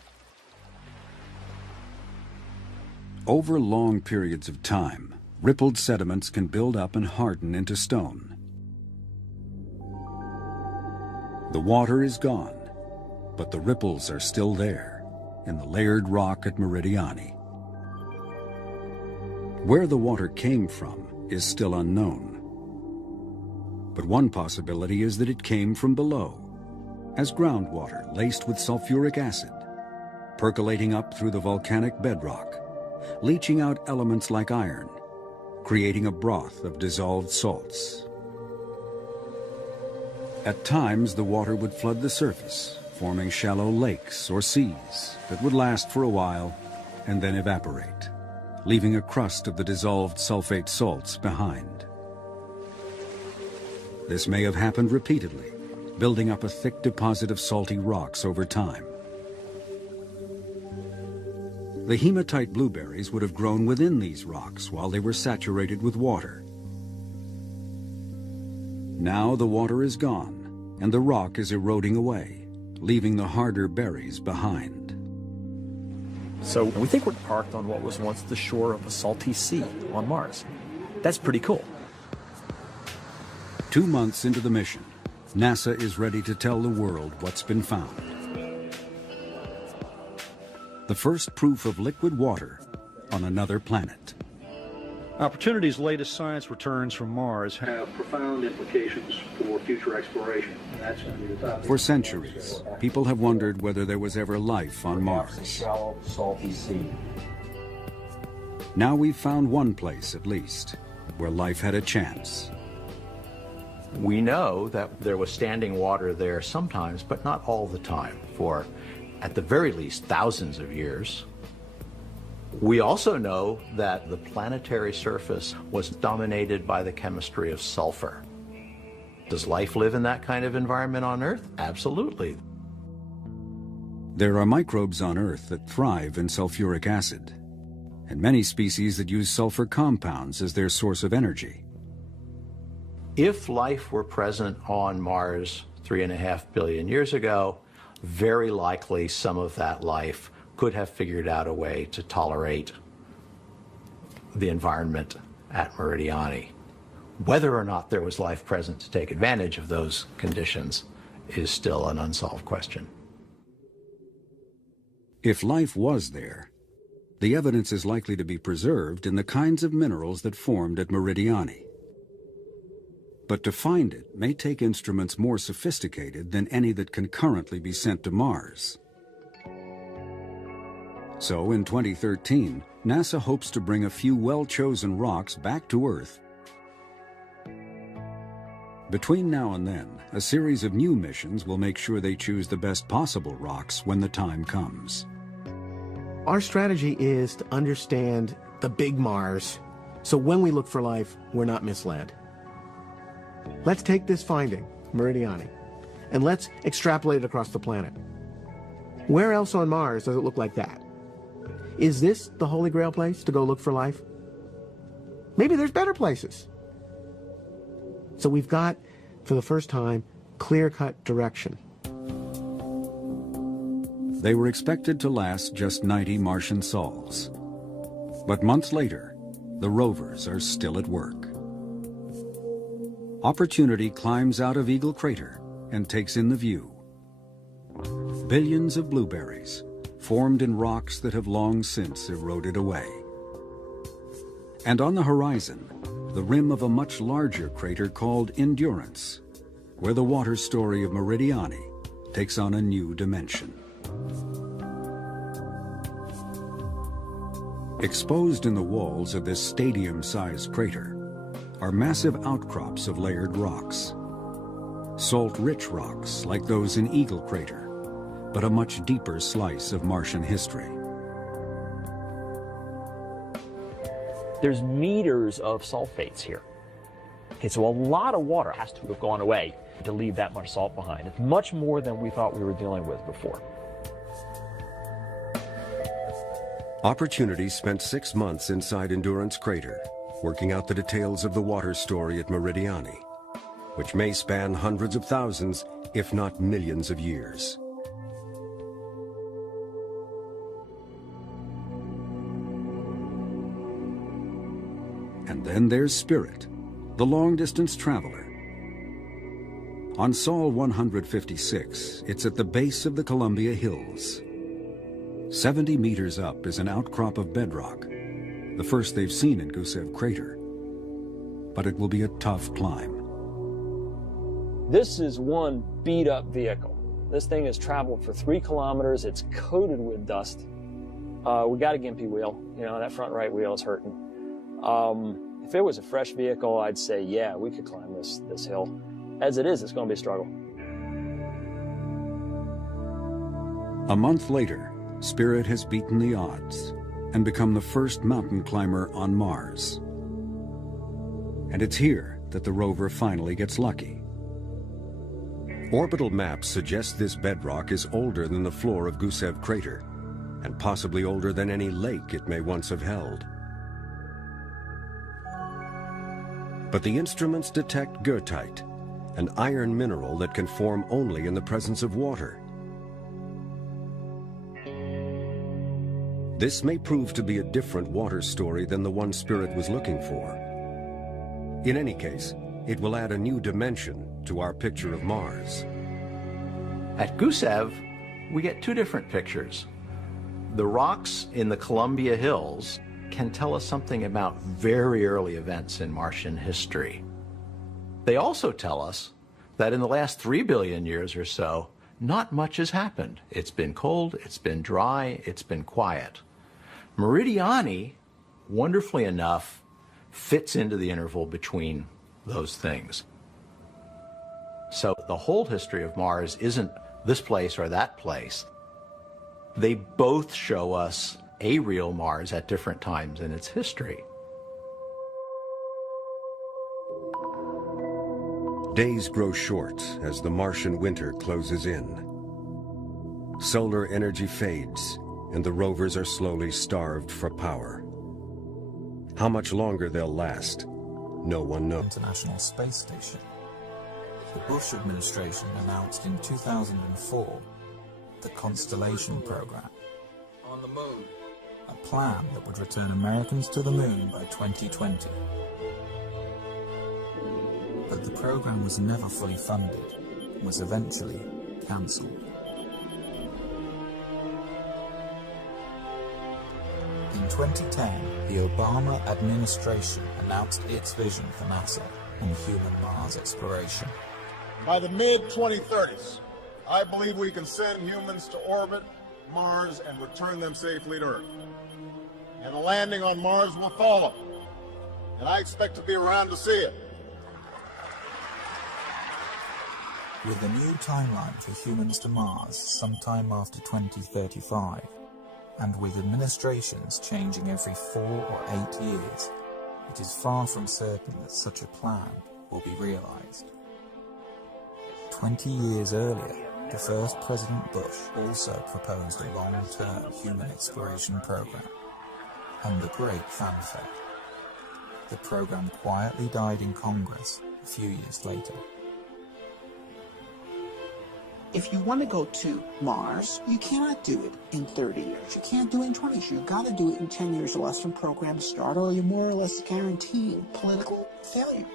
Over long periods of time, rippled sediments can build up and harden into stone. The water is gone, but the ripples are still there in the layered rock at Meridiani. Where the water came from is still unknown. But one possibility is that it came from below, as groundwater laced with sulfuric acid, percolating up through the volcanic bedrock, leaching out elements like iron, creating a broth of dissolved salts. At times, the water would flood the surface, forming shallow lakes or seas that would last for a while and then evaporate, leaving a crust of the dissolved sulfate salts behind. This may have happened repeatedly, building up a thick deposit of salty rocks over time. The hematite blueberries would have grown within these rocks while they were saturated with water. Now the water is gone, and the rock is eroding away, leaving the harder berries behind. So we think we're parked on what was once the shore of a salty sea on Mars. That's pretty cool. 2 months into the mission, NASA is ready to tell the world what's been found. The first proof of liquid water on another planet. Opportunity's latest science returns from Mars have profound implications for future exploration. And that's going to be the topic. For centuries, people have wondered whether there was ever life on Mars. A shallow, salty sea. Now we've found one place, at least, where life had a chance. We know that there was standing water there sometimes, but not all the time, for at the very least thousands of years. We also know that the planetary surface was dominated by the chemistry of sulfur. Does life live in that kind of environment on Earth? Absolutely. There are microbes on Earth that thrive in sulfuric acid, and many species that use sulfur compounds as their source of energy. If life were present on Mars 3.5 billion years ago, very likely some of that life could have figured out a way to tolerate the environment at Meridiani. Whether or not there was life present to take advantage of those conditions is still an unsolved question. If life was there, the evidence is likely to be preserved in the kinds of minerals that formed at Meridiani. But to find it may take instruments more sophisticated than any that can currently be sent to Mars. So in 2013, NASA hopes to bring a few well-chosen rocks back to Earth. Between now and then, a series of new missions will make sure they choose the best possible rocks when the time comes. Our strategy is to understand the big Mars, so when we look for life, we're not misled. Let's take this finding, Meridiani, and let's extrapolate it across the planet. Where else on Mars does it look like that? Is this the Holy Grail place to go look for life? Maybe there's better places. So we've got, for the first time, clear-cut direction. They were expected to last just 90 Martian sols. But months later, the rovers are still at work. Opportunity climbs out of Eagle Crater and takes in the view. Billions of blueberries, formed in rocks that have long since eroded away. And on the horizon, the rim of a much larger crater called Endurance, where the water story of Meridiani takes on a new dimension. Exposed in the walls of this stadium-sized crater are massive outcrops of layered rocks. Salt-rich rocks like those in Eagle Crater, but a much deeper slice of Martian history. There's meters of sulfates here. Okay, so a lot of water has to have gone away to leave that much salt behind. It's much more than we thought we were dealing with before. Opportunity spent 6 months inside Endurance Crater, working out the details of the water story at Meridiani, which may span hundreds of thousands, if not millions of years. And then there's Spirit, the long-distance traveler. On Sol 156, it's at the base of the Columbia Hills. 70 meters up is an outcrop of bedrock, the first they've seen in Gusev Crater. But it will be a tough climb. This is one beat-up vehicle. This thing has traveled for 3 kilometers. It's coated with dust. We got a gimpy wheel. You know, that front right wheel is hurting. If it was a fresh vehicle, I'd say, yeah, we could climb this hill. As it is, it's going to be a struggle. A month later, Spirit has beaten the odds and become the first mountain climber on Mars. And it's here that the rover finally gets lucky. Orbital maps suggest this bedrock is older than the floor of Gusev Crater, and possibly older than any lake it may once have held. But the instruments detect goethite, an iron mineral that can form only in the presence of water. This may prove to be a different water story than the one Spirit was looking for. In any case, it will add a new dimension to our picture of Mars. At Gusev, we get 2 different pictures. The rocks in the Columbia Hills can tell us something about very early events in Martian history. They also tell us that in the last 3 billion years or so, not much has happened. It's been cold, it's been dry, it's been quiet. Meridiani, wonderfully enough, fits into the interval between those things. So the whole history of Mars isn't this place or that place. They both show us a real Mars at different times in its history. Days grow short as the Martian winter closes in. Solar energy fades, and the rovers are slowly starved for power. How much longer they'll last, no one knows. International Space Station. The Bush administration announced in 2004 the Constellation program. On the moon. A plan that would return Americans to the moon by 2020. But the program was never fully funded and was eventually cancelled. In 2010, the Obama administration announced its vision for NASA on human Mars exploration. By the mid-2030s, I believe we can send humans to orbit Mars and return them safely to Earth. And a landing on Mars will follow. And I expect to be around to see it. With a new timeline for humans to Mars sometime after 2035, and with administrations changing every 4 or 8 years, it is far from certain that such a plan will be realized. 20 years earlier, the first President Bush also proposed a long-term human exploration program, under great fanfare. The program quietly died in Congress a few years later. If you want to go to Mars, you cannot do it in 30 years. You can't do it in 20 years. You've got to do it in 10 years or less from program start, or you're more or less guaranteeing political failure.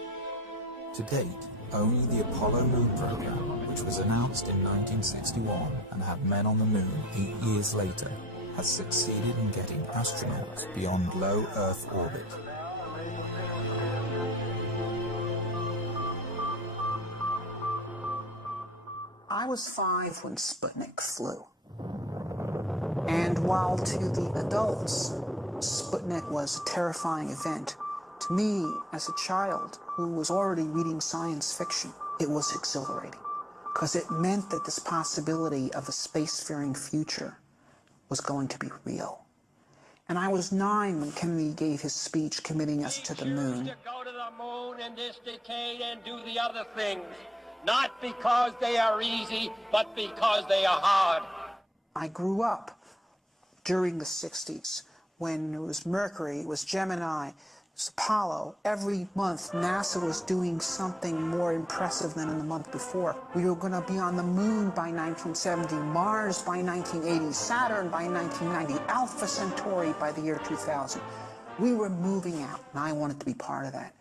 To date, only the Apollo Moon program, which was announced in 1961 and had men on the moon 8 years later, has succeeded in getting astronauts beyond low Earth orbit. I was 5 when Sputnik flew. And while to the adults, Sputnik was a terrifying event, to me, as a child who was already reading science fiction, it was exhilarating, because it meant that this possibility of a spacefaring future was going to be real. And I was 9 when Kennedy gave his speech committing us to the moon. To go to the moon in this decade and do the other things, not because they are easy, but because they are hard. I grew up during the 60s when it was Mercury, it was Gemini, it was Apollo. Every month, NASA was doing something more impressive than in the month before. We were going to be on the moon by 1970, Mars by 1980, Saturn by 1990, Alpha Centauri by the year 2000. We were moving out, and I wanted to be part of that.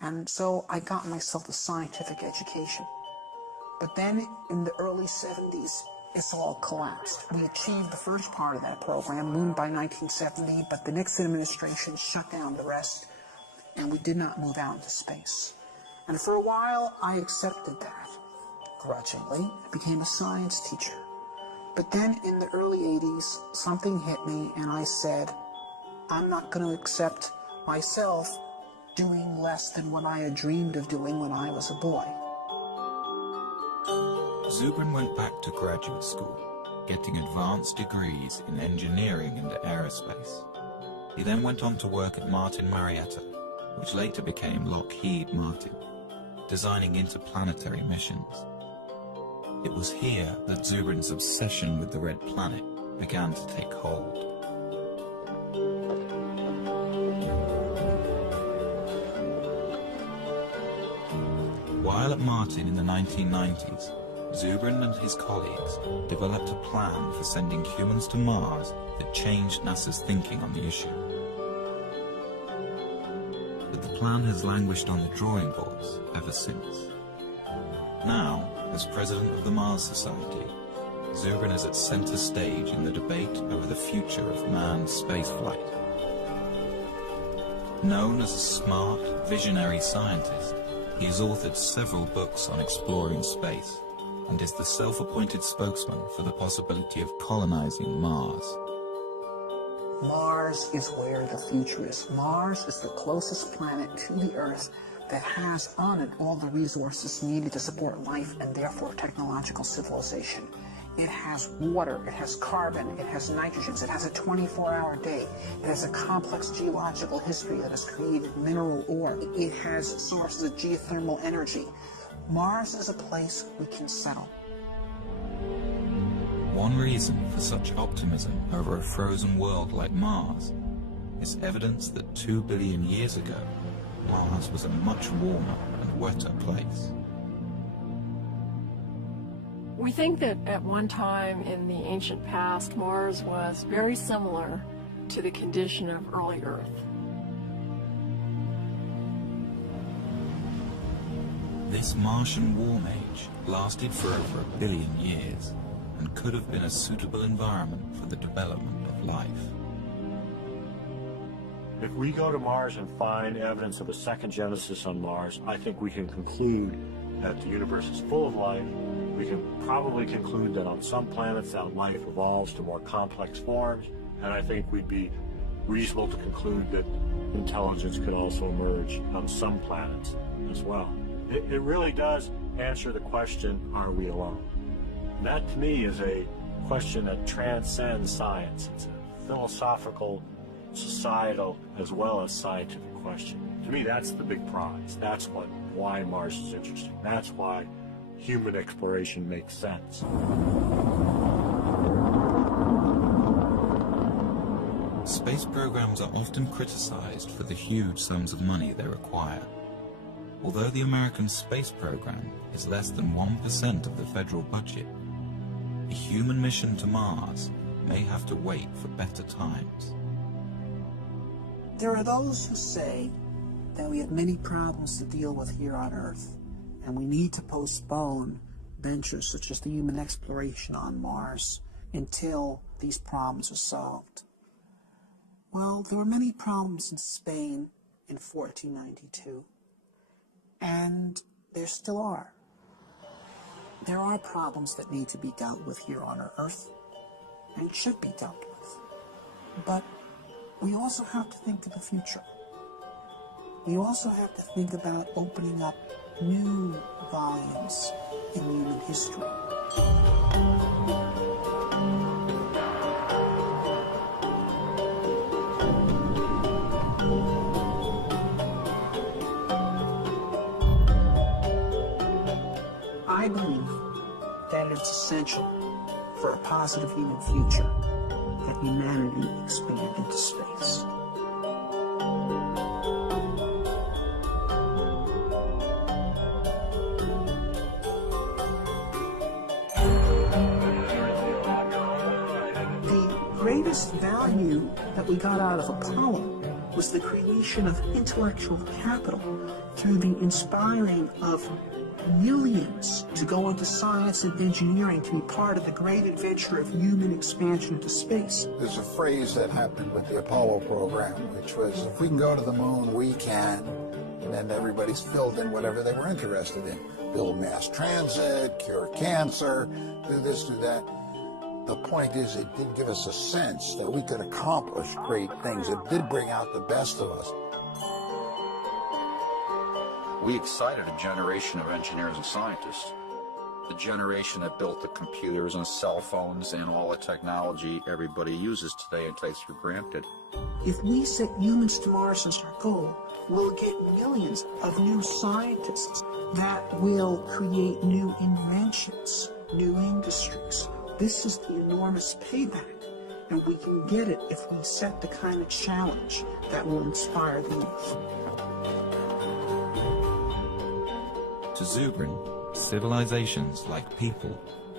And so I got myself a scientific education. But then in the early 70s, it's all collapsed. We achieved the first part of that program, Moon by 1970, but the Nixon administration shut down the rest, and we did not move out into space. And for a while, I accepted that, grudgingly. I became a science teacher. But then in the early 80s, something hit me, and I said, I'm not going to accept myself doing less than what I had dreamed of doing when I was a boy. Zubrin went back to graduate school, getting advanced degrees in engineering and aerospace. He then went on to work at Martin Marietta, which later became Lockheed Martin, designing interplanetary missions. It was here that Zubrin's obsession with the Red Planet began to take hold. While at Martin in the 1990s, Zubrin and his colleagues developed a plan for sending humans to Mars that changed NASA's thinking on the issue. But the plan has languished on the drawing boards ever since. Now, as president of the Mars Society, Zubrin is at center stage in the debate over the future of manned spaceflight. Known as a smart, visionary scientist, he has authored several books on exploring space, and is the self-appointed spokesman for the possibility of colonizing Mars. Mars is where the future is. Mars is the closest planet to the Earth that has on it all the resources needed to support life and therefore technological civilization. It has water, it has carbon, it has nitrogens, it has a 24-hour day, it has a complex geological history that has created mineral ore, it has sources of geothermal energy. Mars is a place we can settle. One reason for such optimism over a frozen world like Mars is evidence that 2 billion years ago, Mars was a much warmer and wetter place. We think that at one time in the ancient past, Mars was very similar to the condition of early Earth. This Martian warm age lasted for over 1 billion years and could have been a suitable environment for the development of life. If we go to Mars and find evidence of a second Genesis on Mars, I think we can conclude that the universe is full of life. We can probably conclude that on some planets that life evolves to more complex forms, and I think we'd be reasonable to conclude that intelligence could also emerge on some planets as well. It really does answer the question, are we alone? And that, to me, is a question that transcends science. It's a philosophical, societal, as well as scientific question. To me, that's the big prize. That's why Mars is interesting. That's why human exploration makes sense. Space programs are often criticized for the huge sums of money they require. Although the American space program is less than 1% of the federal budget, a human mission to Mars may have to wait for better times. There are those who say that we have many problems to deal with here on Earth, and we need to postpone ventures such as the human exploration on Mars until these problems are solved. Well, there were many problems in Spain in 1492, and there still are. There are problems that need to be dealt with here on Earth, and should be dealt with. But we also have to think of the future. We also have to think about opening up new volumes in human history. I believe that it's essential for a positive human future that humanity expand into space. The greatest value that we got out of Apollo was the creation of intellectual capital through the inspiring of millions to go into science and engineering to be part of the great adventure of human expansion into space. There's a phrase that happened with the Apollo program, which was, if we can go to the moon, we can. And then everybody's filled in whatever they were interested in. Build mass transit, cure cancer, do this, do that. The point is, it did give us a sense that we could accomplish great things. It did bring out the best of us. We excited a generation of engineers and scientists. The generation that built the computers and cell phones and all the technology everybody uses today and takes for granted. If we set humans to Mars as our goal, we'll get millions of new scientists that will create new inventions, new industries. This is the enormous payback, and we can get it if we set the kind of challenge that will inspire the youth. To Zubrin, civilizations like people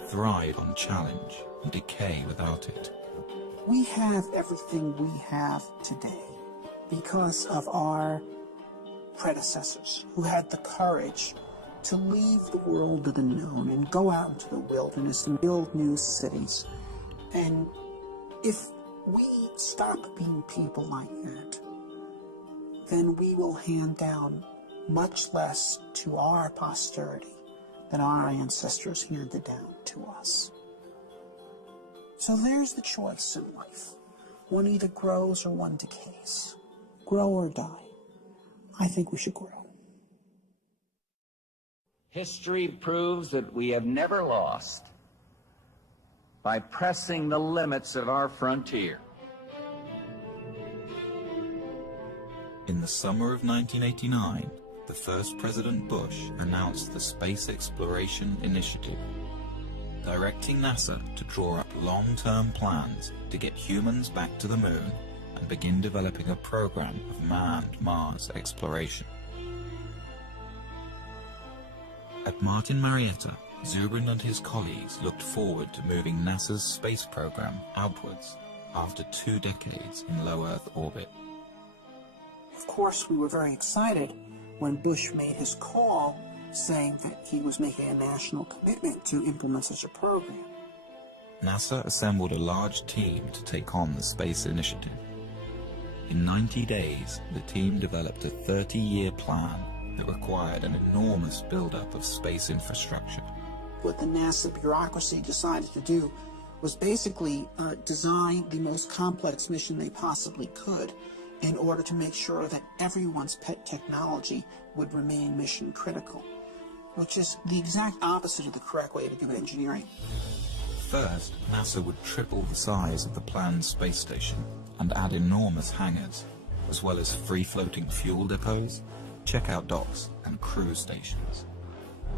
thrive on challenge and decay without it. We have everything we have today because of our predecessors who had the courage to leave the world of the known and go out into the wilderness and build new cities. And if we stop being people like that, then we will hand down much less to our posterity than our ancestors handed down to us. So there's the choice in life. One either grows or one decays. Grow or die. I think we should grow. History proves that we have never lost by pressing the limits of our frontier. In the summer of 1989, the first President Bush announced the Space Exploration Initiative, directing NASA to draw up long-term plans to get humans back to the moon and begin developing a program of manned Mars exploration. At Martin Marietta, Zubrin and his colleagues looked forward to moving NASA's space program outwards after 2 decades in low Earth orbit. Of course, we were very excited when Bush made his call saying that he was making a national commitment to implement such a program. NASA assembled a large team to take on the space initiative. In 90 days, the team developed a 30-year plan that required an enormous buildup of space infrastructure. What the NASA bureaucracy decided to do was basically design the most complex mission they possibly could in order to make sure that everyone's pet technology would remain mission critical, which is the exact opposite of the correct way to do engineering. First, NASA would triple the size of the planned space station and add enormous hangars, as well as free-floating fuel depots, checkout docks, and crew stations.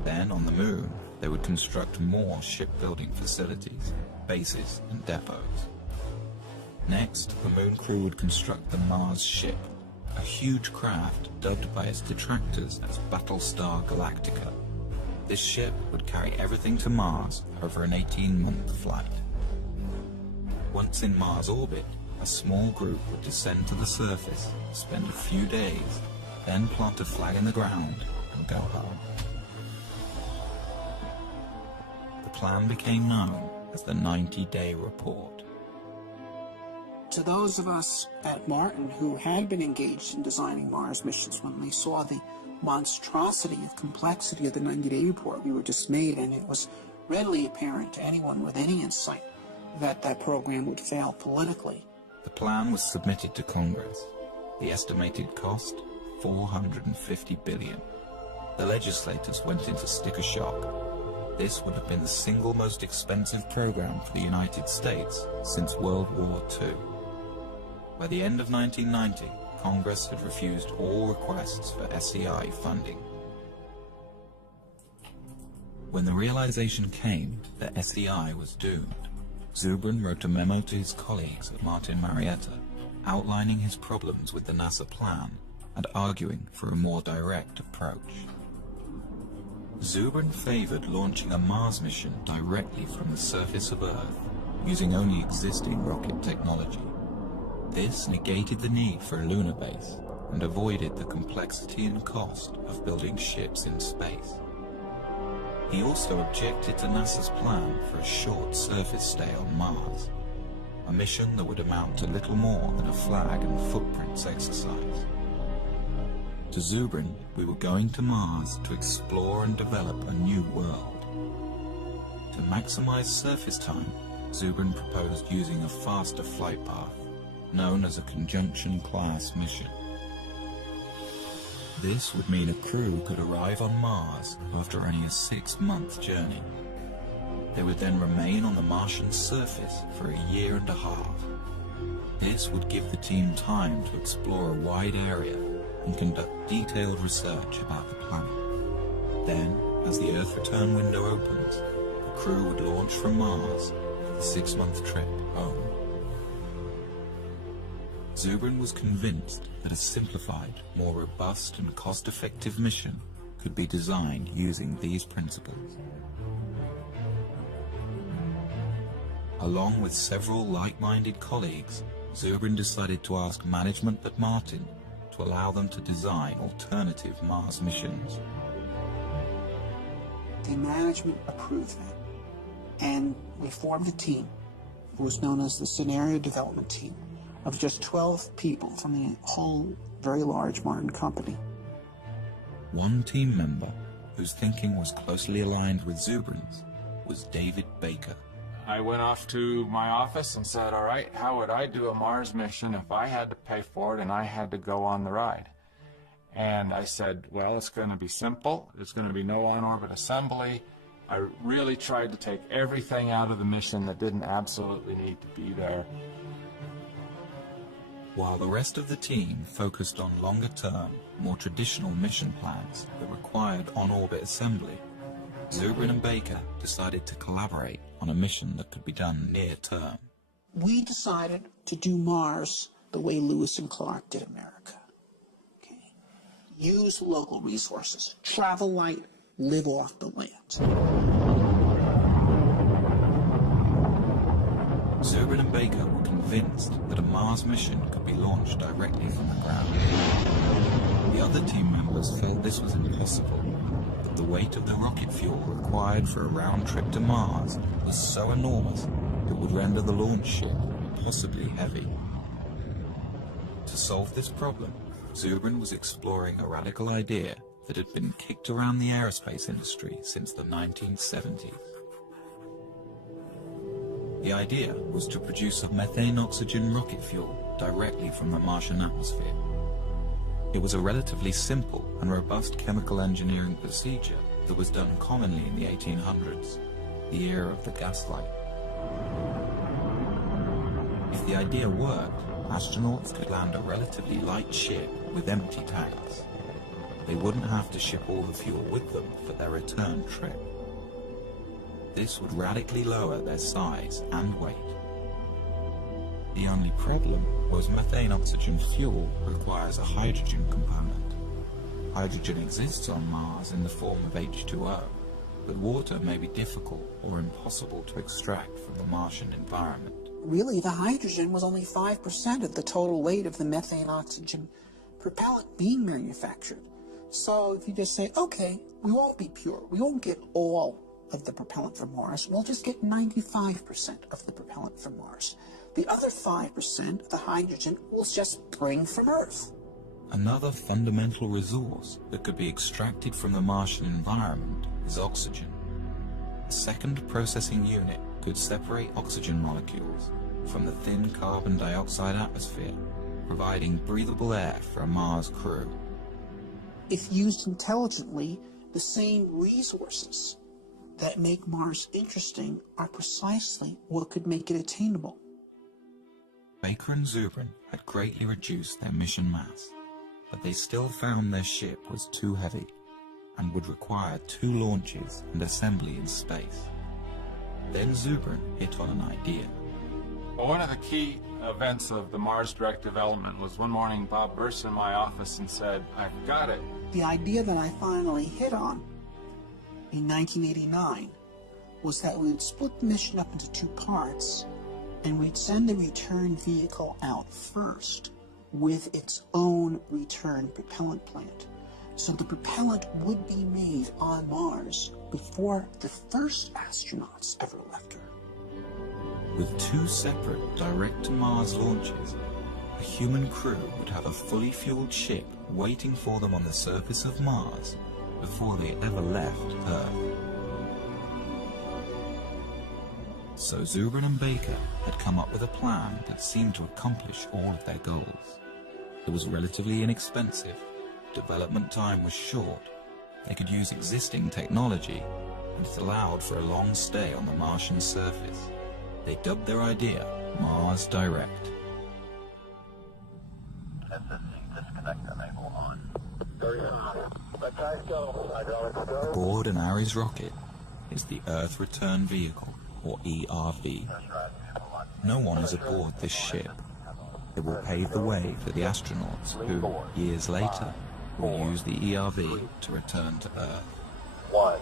Then, on the moon, they would construct more shipbuilding facilities, bases, and depots. Next, the moon crew would construct the Mars ship, a huge craft dubbed by its detractors as Battlestar Galactica. This ship would carry everything to Mars over an 18-month flight. Once in Mars orbit, a small group would descend to the surface, spend a few days, then plant a flag in the ground and go home. The plan became known as the 90-day report. To those of us at Martin who had been engaged in designing Mars missions, when they saw the monstrosity of complexity of the 90-day report, we were dismayed, and it was readily apparent to anyone with any insight that that program would fail politically. The plan was submitted to Congress. The estimated cost, $450 billion. The legislators went into sticker shock. This would have been the single most expensive program for the United States since World War II. By the end of 1990, Congress had refused all requests for SEI funding. When the realization came that SEI was doomed, Zubrin wrote a memo to his colleagues at Martin Marietta, outlining his problems with the NASA plan and arguing for a more direct approach. Zubrin favored launching a Mars mission directly from the surface of Earth, using only existing rocket technology. This negated the need for a lunar base and avoided the complexity and cost of building ships in space. He also objected to NASA's plan for a short surface stay on Mars, a mission that would amount to little more than a flag and footprints exercise. To Zubrin, we were going to Mars to explore and develop a new world. To maximize surface time, Zubrin proposed using a faster flight path, known as a conjunction-class mission. This would mean a crew could arrive on Mars after only a 6-month journey. They would then remain on the Martian surface for a year and a half. This would give the team time to explore a wide area and conduct detailed research about the planet. Then, as the Earth return window opens, the crew would launch from Mars for the 6-month trip home. Zubrin was convinced that a simplified, more robust and cost-effective mission could be designed using these principles. Along with several like-minded colleagues, Zubrin decided to ask management at Martin to allow them to design alternative Mars missions. The management approved that, and we formed a team. It was known as the Scenario Development Team, of just 12 people from the whole very large Martin company. One team member, whose thinking was closely aligned with Zubrin's, was David Baker. I went off to my office and said, all right, how would I do a Mars mission if I had to pay for it and I had to go on the ride? And I said, well, it's going to be simple. It's going to be no on-orbit assembly. I really tried to take everything out of the mission that didn't absolutely need to be there. While the rest of the team focused on longer-term, more traditional mission plans that required on-orbit assembly, Zubrin and Baker decided to collaborate on a mission that could be done near-term. We decided to do Mars the way Lewis and Clark did America. Okay. Use local resources, travel light, live off the land. Zubrin and Baker were convinced that a Mars mission could be launched directly from the ground. The other team members felt this was impossible, that the weight of the rocket fuel required for a round trip to Mars was so enormous it would render the launch ship impossibly heavy. To solve this problem, Zubrin was exploring a radical idea that had been kicked around the aerospace industry since the 1970s. The idea was to produce a methane-oxygen rocket fuel directly from the Martian atmosphere. It was a relatively simple and robust chemical engineering procedure that was done commonly in the 1800s, the era of the gaslight. If the idea worked, astronauts could land a relatively light ship with empty tanks. They wouldn't have to ship all the fuel with them for their return trip. This would radically lower their size and weight. The only problem was methane-oxygen fuel requires a hydrogen component. Hydrogen exists on Mars in the form of H2O, but water may be difficult or impossible to extract from the Martian environment. Really, the hydrogen was only 5% of the total weight of the methane-oxygen propellant being manufactured. So if you just say, okay, we won't be pure, we won't get all of the propellant from Mars, we'll just get 95% of the propellant from Mars. The other 5%, the hydrogen, we'll just bring from Earth. Another fundamental resource that could be extracted from the Martian environment is oxygen. A second processing unit could separate oxygen molecules from the thin carbon dioxide atmosphere, providing breathable air for a Mars crew. If used intelligently, the same resources that make Mars interesting are precisely what could make it attainable. Baker and Zubrin had greatly reduced their mission mass, but they still found their ship was too heavy and would require 2 launches and assembly in space. Then Zubrin hit on an idea. Well, one of the key events of the Mars Direct development was one morning Bob burst in my office and said, "I've got it." The idea that I finally hit on in 1989 was that we would split the mission up into 2 parts, and we'd send the return vehicle out first with its own return propellant plant. So the propellant would be made on Mars before the first astronauts ever left Earth. With 2 separate direct-to-Mars launches, a human crew would have a fully fueled ship waiting for them on the surface of Mars before they ever left Earth. So Zubrin and Baker had come up with a plan that seemed to accomplish all of their goals. It was relatively inexpensive, development time was short, they could use existing technology, and it allowed for a long stay on the Martian surface. They dubbed their idea Mars Direct. Aboard an Ares rocket is the Earth Return Vehicle, or ERV. No one is aboard this ship. It will pave the way for the astronauts who, years later, will use the ERV to return to Earth. 1.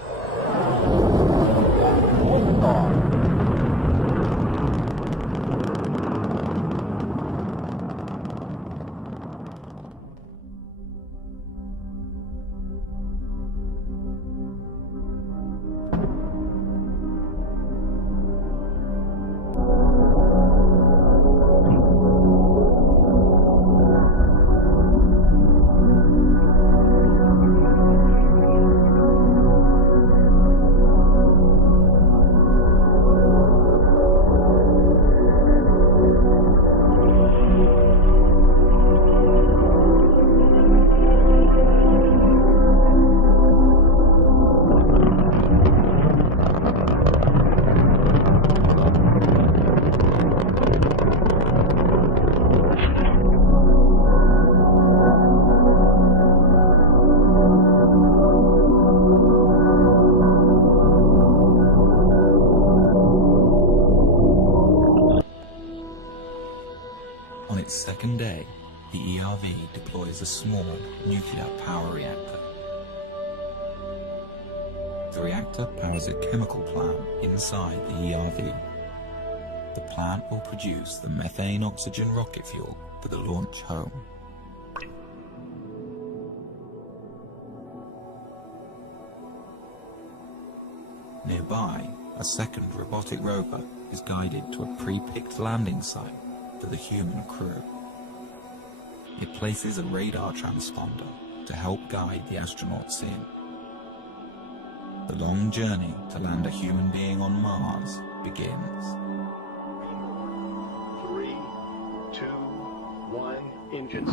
On its second day, the ERV deploys a small nuclear power reactor. The reactor powers a chemical plant inside the ERV. The plant will produce the methane-oxygen rocket fuel for the launch home. Nearby, a second robotic rover is guided to a pre-picked landing site for the human crew. It places a radar transponder to help guide the astronauts in. The long journey to land a human being on Mars begins. 3, 2, 1, engine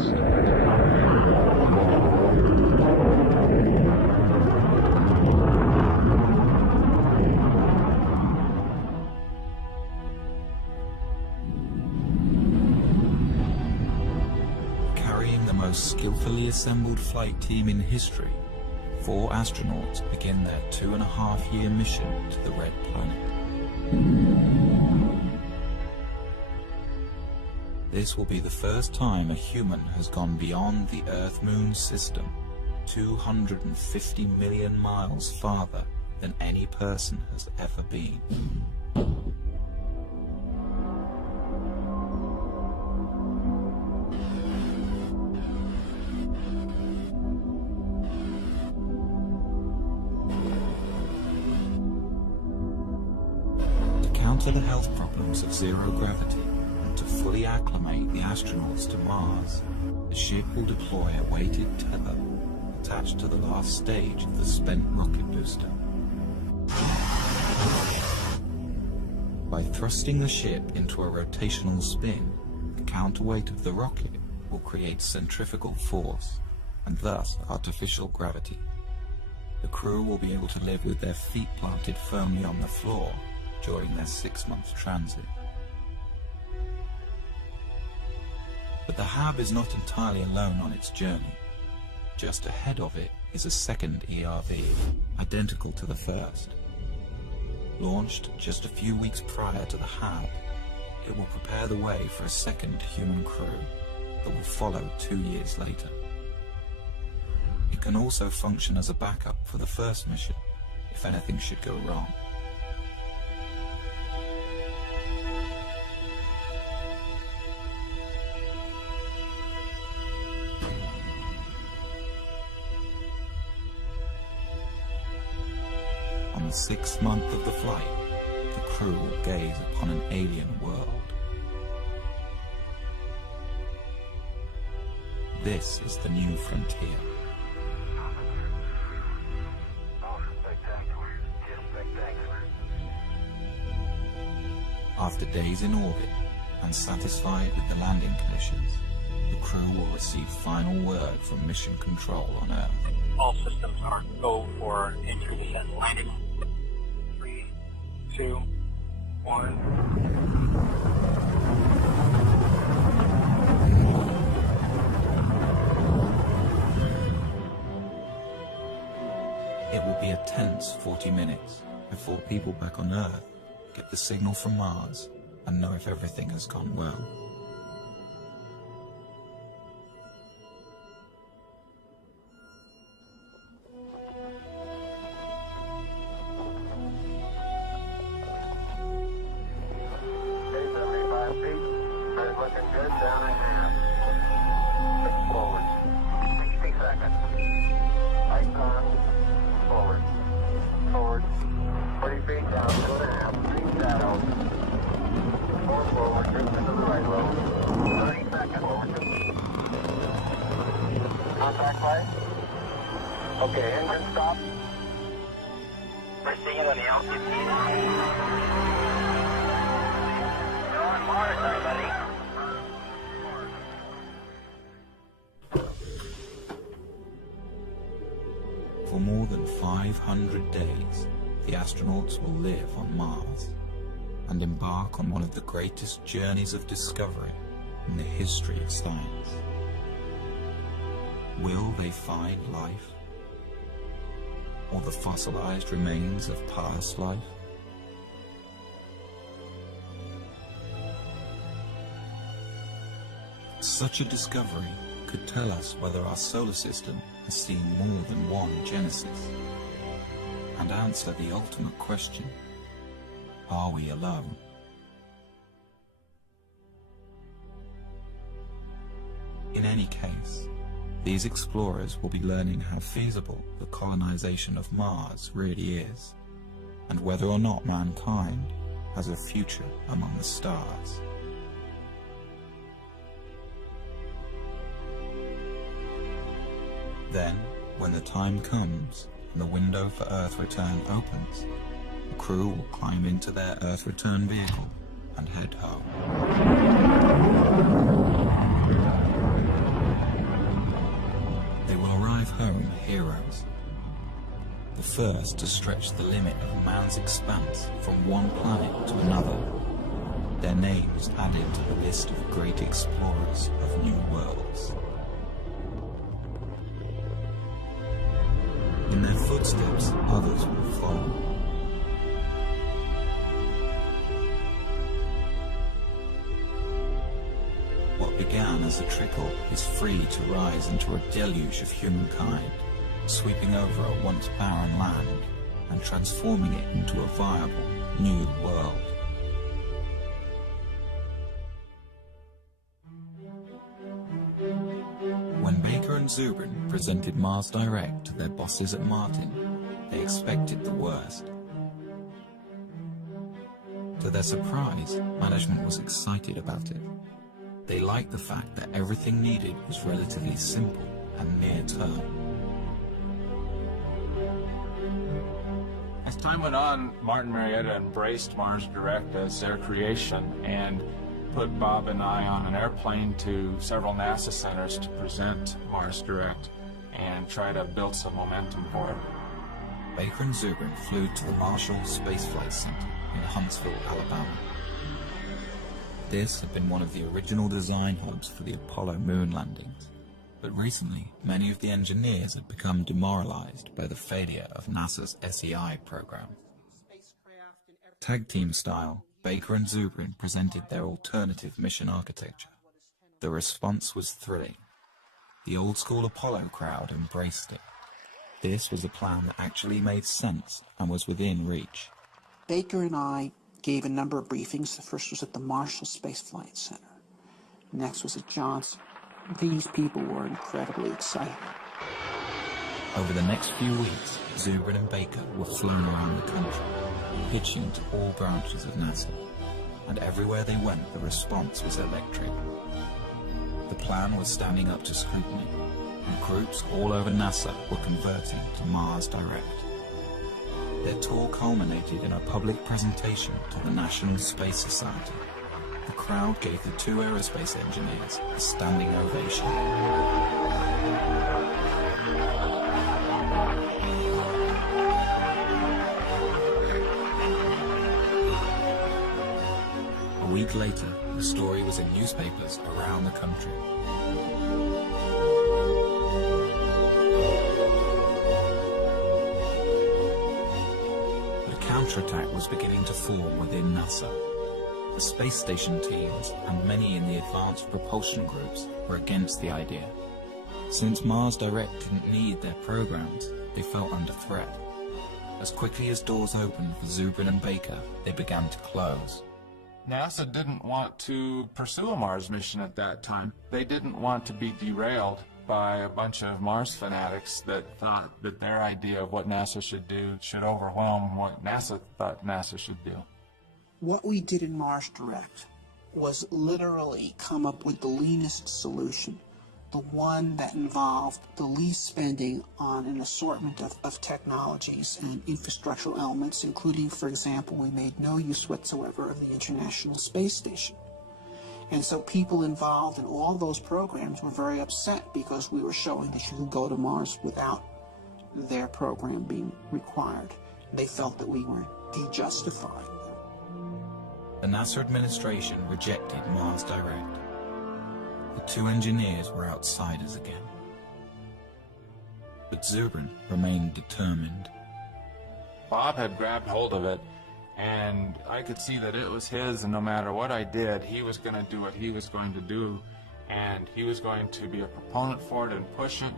Skillfully assembled flight team in history, 4 astronauts begin their 2.5-year mission to the Red Planet. This will be the first time a human has gone beyond the Earth-Moon system, 250 million miles farther than any person has ever been. To the health problems of zero gravity and And to fully acclimate the astronauts to Mars, the ship will deploy a weighted tether attached to the last stage of the spent rocket booster. By thrusting the ship into a rotational spin, the counterweight of the rocket will create centrifugal force, and thus artificial gravity. The crew will be able to live with their feet planted firmly on the floor during their 6-month transit. But the HAB is not entirely alone on its journey. Just ahead of it is a second ERV, identical to the first. Launched just a few weeks prior to the HAB, it will prepare the way for a second human crew that will follow 2 years later. It can also function as a backup for the first mission, if anything should go wrong. On the 6th month of the flight, the crew will gaze upon an alien world. This is the new frontier. After days in orbit and satisfied with the landing conditions, the crew will receive final word from Mission Control on Earth. All systems are go for entry descent landing. 3, 2, 1. It will be a tense 40 minutes before people back on Earth get the signal from Mars and know if everything has gone well. Okay, engine stop. Proceed on the altitude. You're on Mars, everybody. For more than 500 days, the astronauts will live on Mars and embark on one of the greatest journeys of discovery in the history of science. Will they find life? Or the fossilized remains of past life? Such a discovery could tell us whether our solar system has seen more than one Genesis, and answer the ultimate question: are we alone? In any case, these explorers will be learning how feasible the colonization of Mars really is, and whether or not mankind has a future among the stars. Then, when the time comes and the window for Earth return opens, the crew will climb into their Earth return vehicle and head home. They will arrive home heroes, the first to stretch the limit of man's expanse from one planet to another, their names added to the list of great explorers of new worlds. In their footsteps, others will follow. What began as a trickle is free to rise into a deluge of humankind, sweeping over a once barren land and transforming it into a viable new world. When Baker and Zubrin presented Mars Direct to their bosses at Martin, they expected the worst. To their surprise, management was excited about it. They liked the fact that everything needed was relatively simple and near-term. As time went on, Martin Marietta embraced Mars Direct as their creation and put Bob and I on an airplane to several NASA centers to present Mars Direct and try to build some momentum for it. Baker and Zubrin flew to the Marshall Space Flight Center in Huntsville, Alabama. This had been one of the original design hubs for the Apollo moon landings, but recently many of the engineers had become demoralized by the failure of NASA's SEI program. Tag team style, Baker and Zubrin presented their alternative mission architecture. The response was thrilling. The old-school Apollo crowd embraced it. This was a plan that actually made sense and was within reach. Baker and I gave a number of briefings. The first was at the Marshall Space Flight Center. Next was at Johnson. These people were incredibly excited. Over the next few weeks, Zubrin and Baker were flown around the country, pitching to all branches of NASA. And everywhere they went, the response was electric. The plan was standing up to scrutiny, and groups all over NASA were converting to Mars Direct. Their tour culminated in a public presentation to the National Space Society. The crowd gave the two aerospace engineers a standing ovation. A week later, the story was in newspapers around the country. But a counterattack was beginning to form within NASA. The space station teams and many in the advanced propulsion groups were against the idea. Since Mars Direct didn't need their programs, they felt under threat. As quickly as doors opened for Zubrin and Baker, they began to close. NASA didn't want to pursue a Mars mission at that time. They didn't want to be derailed by a bunch of Mars fanatics that thought that their idea of what NASA should do should overwhelm what NASA thought NASA should do. What we did in Mars Direct was literally come up with the leanest solution, the one that involved the least spending on an assortment of technologies and infrastructural elements, including, for example, we made no use whatsoever of the International Space Station. And so people involved in all those programs were very upset because we were showing that you could go to Mars without their program being required. They felt that we were de-justifying. The NASA administration rejected Mars Direct. The two engineers were outsiders again. But Zubrin remained determined. Bob had grabbed hold of it, and I could see that it was his, and no matter what I did, he was going to do what he was going to do, and he was going to be a proponent for it and push it.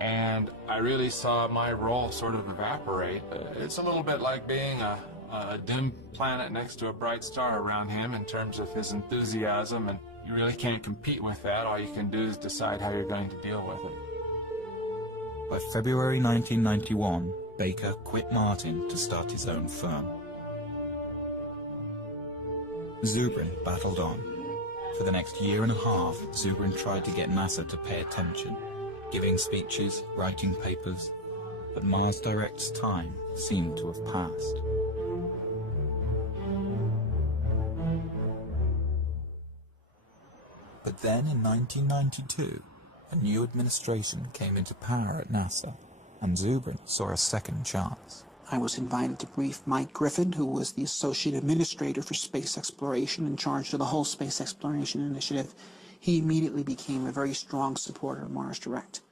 And I really saw my role sort of evaporate. It's a little bit like being a dim planet next to a bright star around him in terms of his enthusiasm, and you really can't compete with that. All you can do is decide how you're going to deal with it. By February 1991, Baker quit Martin to start his own firm. Zubrin battled on. For the next year and a half, Zubrin tried to get NASA to pay attention, giving speeches, writing papers, but Mars Direct's time seemed to have passed. But then in 1992, a new administration came into power at NASA, and Zubrin saw a second chance. I was invited to brief Mike Griffin, who was the Associate Administrator for Space Exploration in charge of the whole Space Exploration Initiative. He immediately became a very strong supporter of Mars Direct.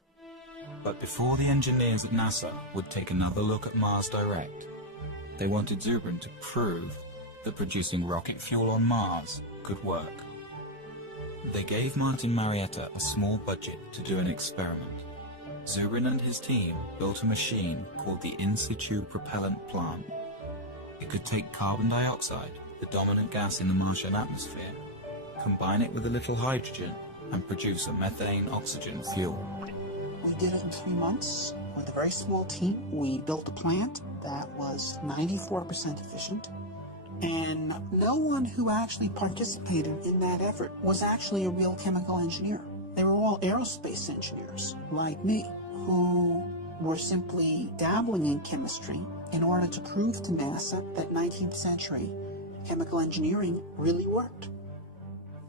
But before the engineers at NASA would take another look at Mars Direct, they wanted Zubrin to prove that producing rocket fuel on Mars could work. They gave Martin Marietta a small budget to do an experiment. Zubrin and his team built a machine called the In Situ Propellant Plant. It could take carbon dioxide, the dominant gas in the Martian atmosphere, combine it with a little hydrogen, and produce a methane-oxygen fuel. We did it in 3 months with a very small team. We built a plant that was 94% efficient, And no one who actually participated in that effort was actually a real chemical engineer. They were all aerospace engineers, like me, who were simply dabbling in chemistry in order to prove to NASA that 19th century chemical engineering really worked.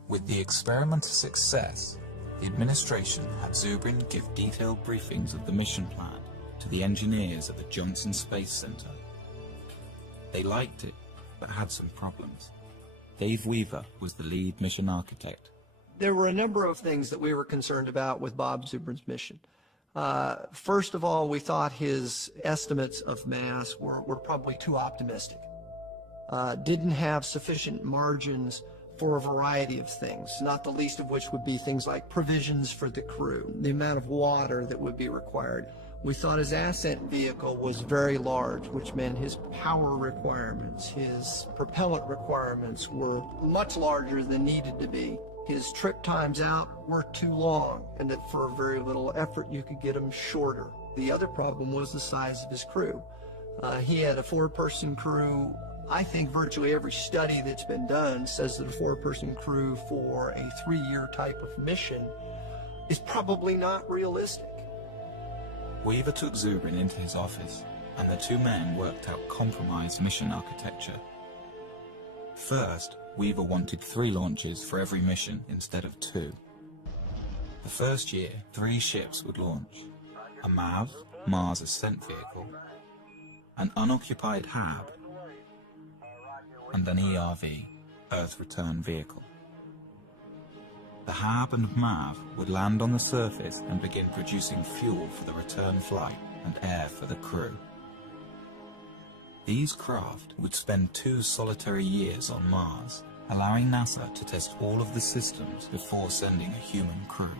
With the experiment a success, the administration had Zubrin give detailed briefings of the mission plan to the engineers at the Johnson Space Center. They liked it, but had some problems. Dave Weaver was the lead mission architect. There were a number of things that we were concerned about with Bob Zubrin's mission. First of all, we thought his estimates of mass were probably too optimistic. Didn't have sufficient margins for a variety of things, not the least of which would be things like provisions for the crew, the amount of water that would be required. We thought his ascent vehicle was very large, which meant his power requirements, his propellant requirements were much larger than needed to be. His trip times out were too long, and that for very little effort you could get them shorter. The other problem was the size of his crew. He had a 4-person crew. I think virtually every study that's been done says that a 4-person crew for a 3-year type of mission is probably not realistic. Weaver took Zubrin into his office, and the two men worked out compromise mission architecture. First, Weaver wanted 3 launches for every mission instead of 2. The first year, 3 ships would launch: a MAV, Mars Ascent Vehicle, an unoccupied HAB, and an ERV, Earth Return Vehicle. The HAB and MAV would land on the surface and begin producing fuel for the return flight and air for the crew. These craft would spend 2 solitary years on Mars, allowing NASA to test all of the systems before sending a human crew.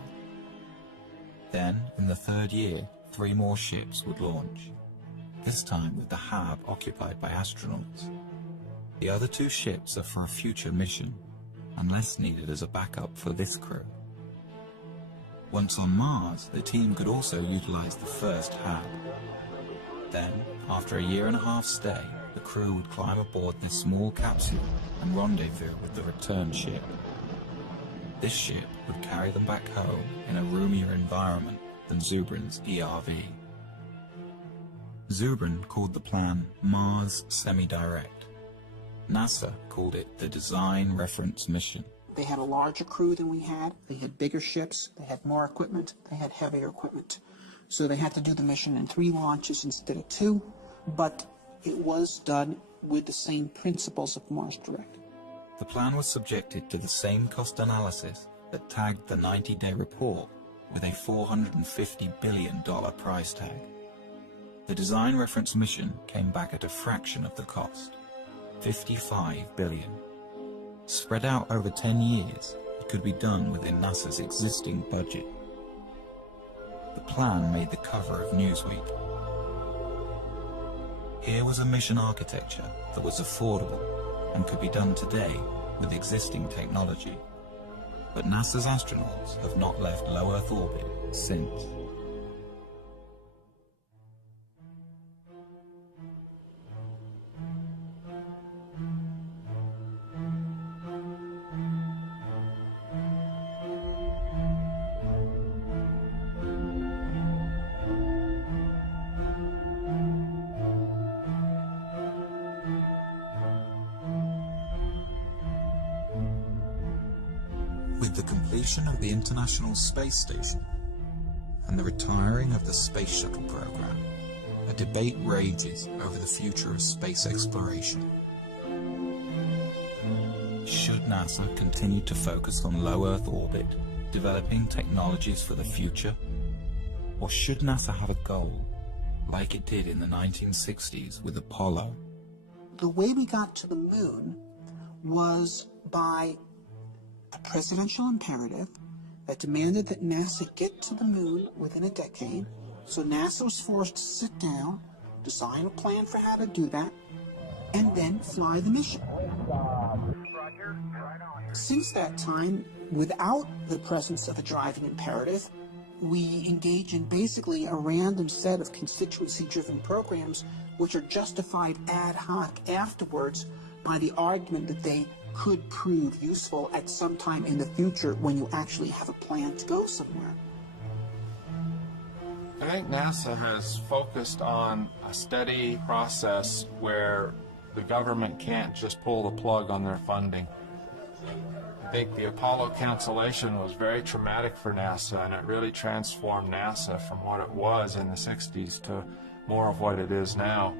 Then, in the 3rd year, 3 more ships would launch, this time with the HAB occupied by astronauts. The other 2 ships are for a future mission, unless needed as a backup for this crew. Once on Mars, the team could also utilize the first HAB. Then, after a 1.5-year stay, the crew would climb aboard this small capsule and rendezvous with the return ship. This ship would carry them back home in a roomier environment than Zubrin's ERV. Zubrin called the plan Mars Semi-Direct. NASA called it the Design Reference Mission. They had a larger crew than we had. They had bigger ships. They had more equipment. They had heavier equipment. So they had to do the mission in 3 launches instead of 2, but it was done with the same principles of Mars Direct. The plan was subjected to the same cost analysis that tagged the 90-day report with a $450 billion price tag. The Design Reference Mission came back at a fraction of the cost, $55 billion. Spread out over 10 years, it could be done within NASA's existing budget. The plan made the cover of Newsweek. Here was a mission architecture that was affordable and could be done today with existing technology. But NASA's astronauts have not left low Earth orbit since. With the completion of the International Space Station and the retiring of the Space Shuttle program, a debate rages over the future of space exploration. Should NASA continue to focus on low Earth orbit, developing technologies for the future? Or should NASA have a goal, like it did in the 1960s with Apollo? The way we got to the moon was by a presidential imperative that demanded that NASA get to the moon within a decade. So NASA was forced to sit down, design a plan for how to do that, and then fly the mission. Since that time, without the presence of a driving imperative, we engage in basically a random set of constituency-driven programs which are justified ad hoc afterwards by the argument that they could prove useful at some time in the future when you actually have a plan to go somewhere. I think NASA has focused on a steady process where the government can't just pull the plug on their funding. I think the Apollo cancellation was very traumatic for NASA, and it really transformed NASA from what it was in the 60s to more of what it is now.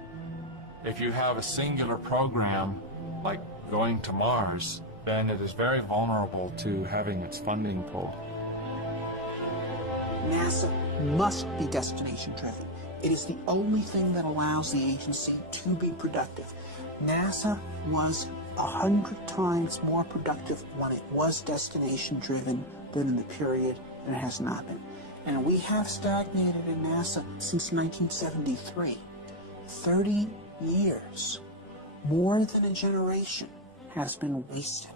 If you have a singular program like going to Mars, then it is very vulnerable to having its funding pulled. NASA must be destination-driven. It is the only thing that allows the agency to be productive. NASA was 100 times more productive when it was destination-driven than in the period it has not been. And we have stagnated in NASA since 1973. 30 years, more than a generation, has been wasted.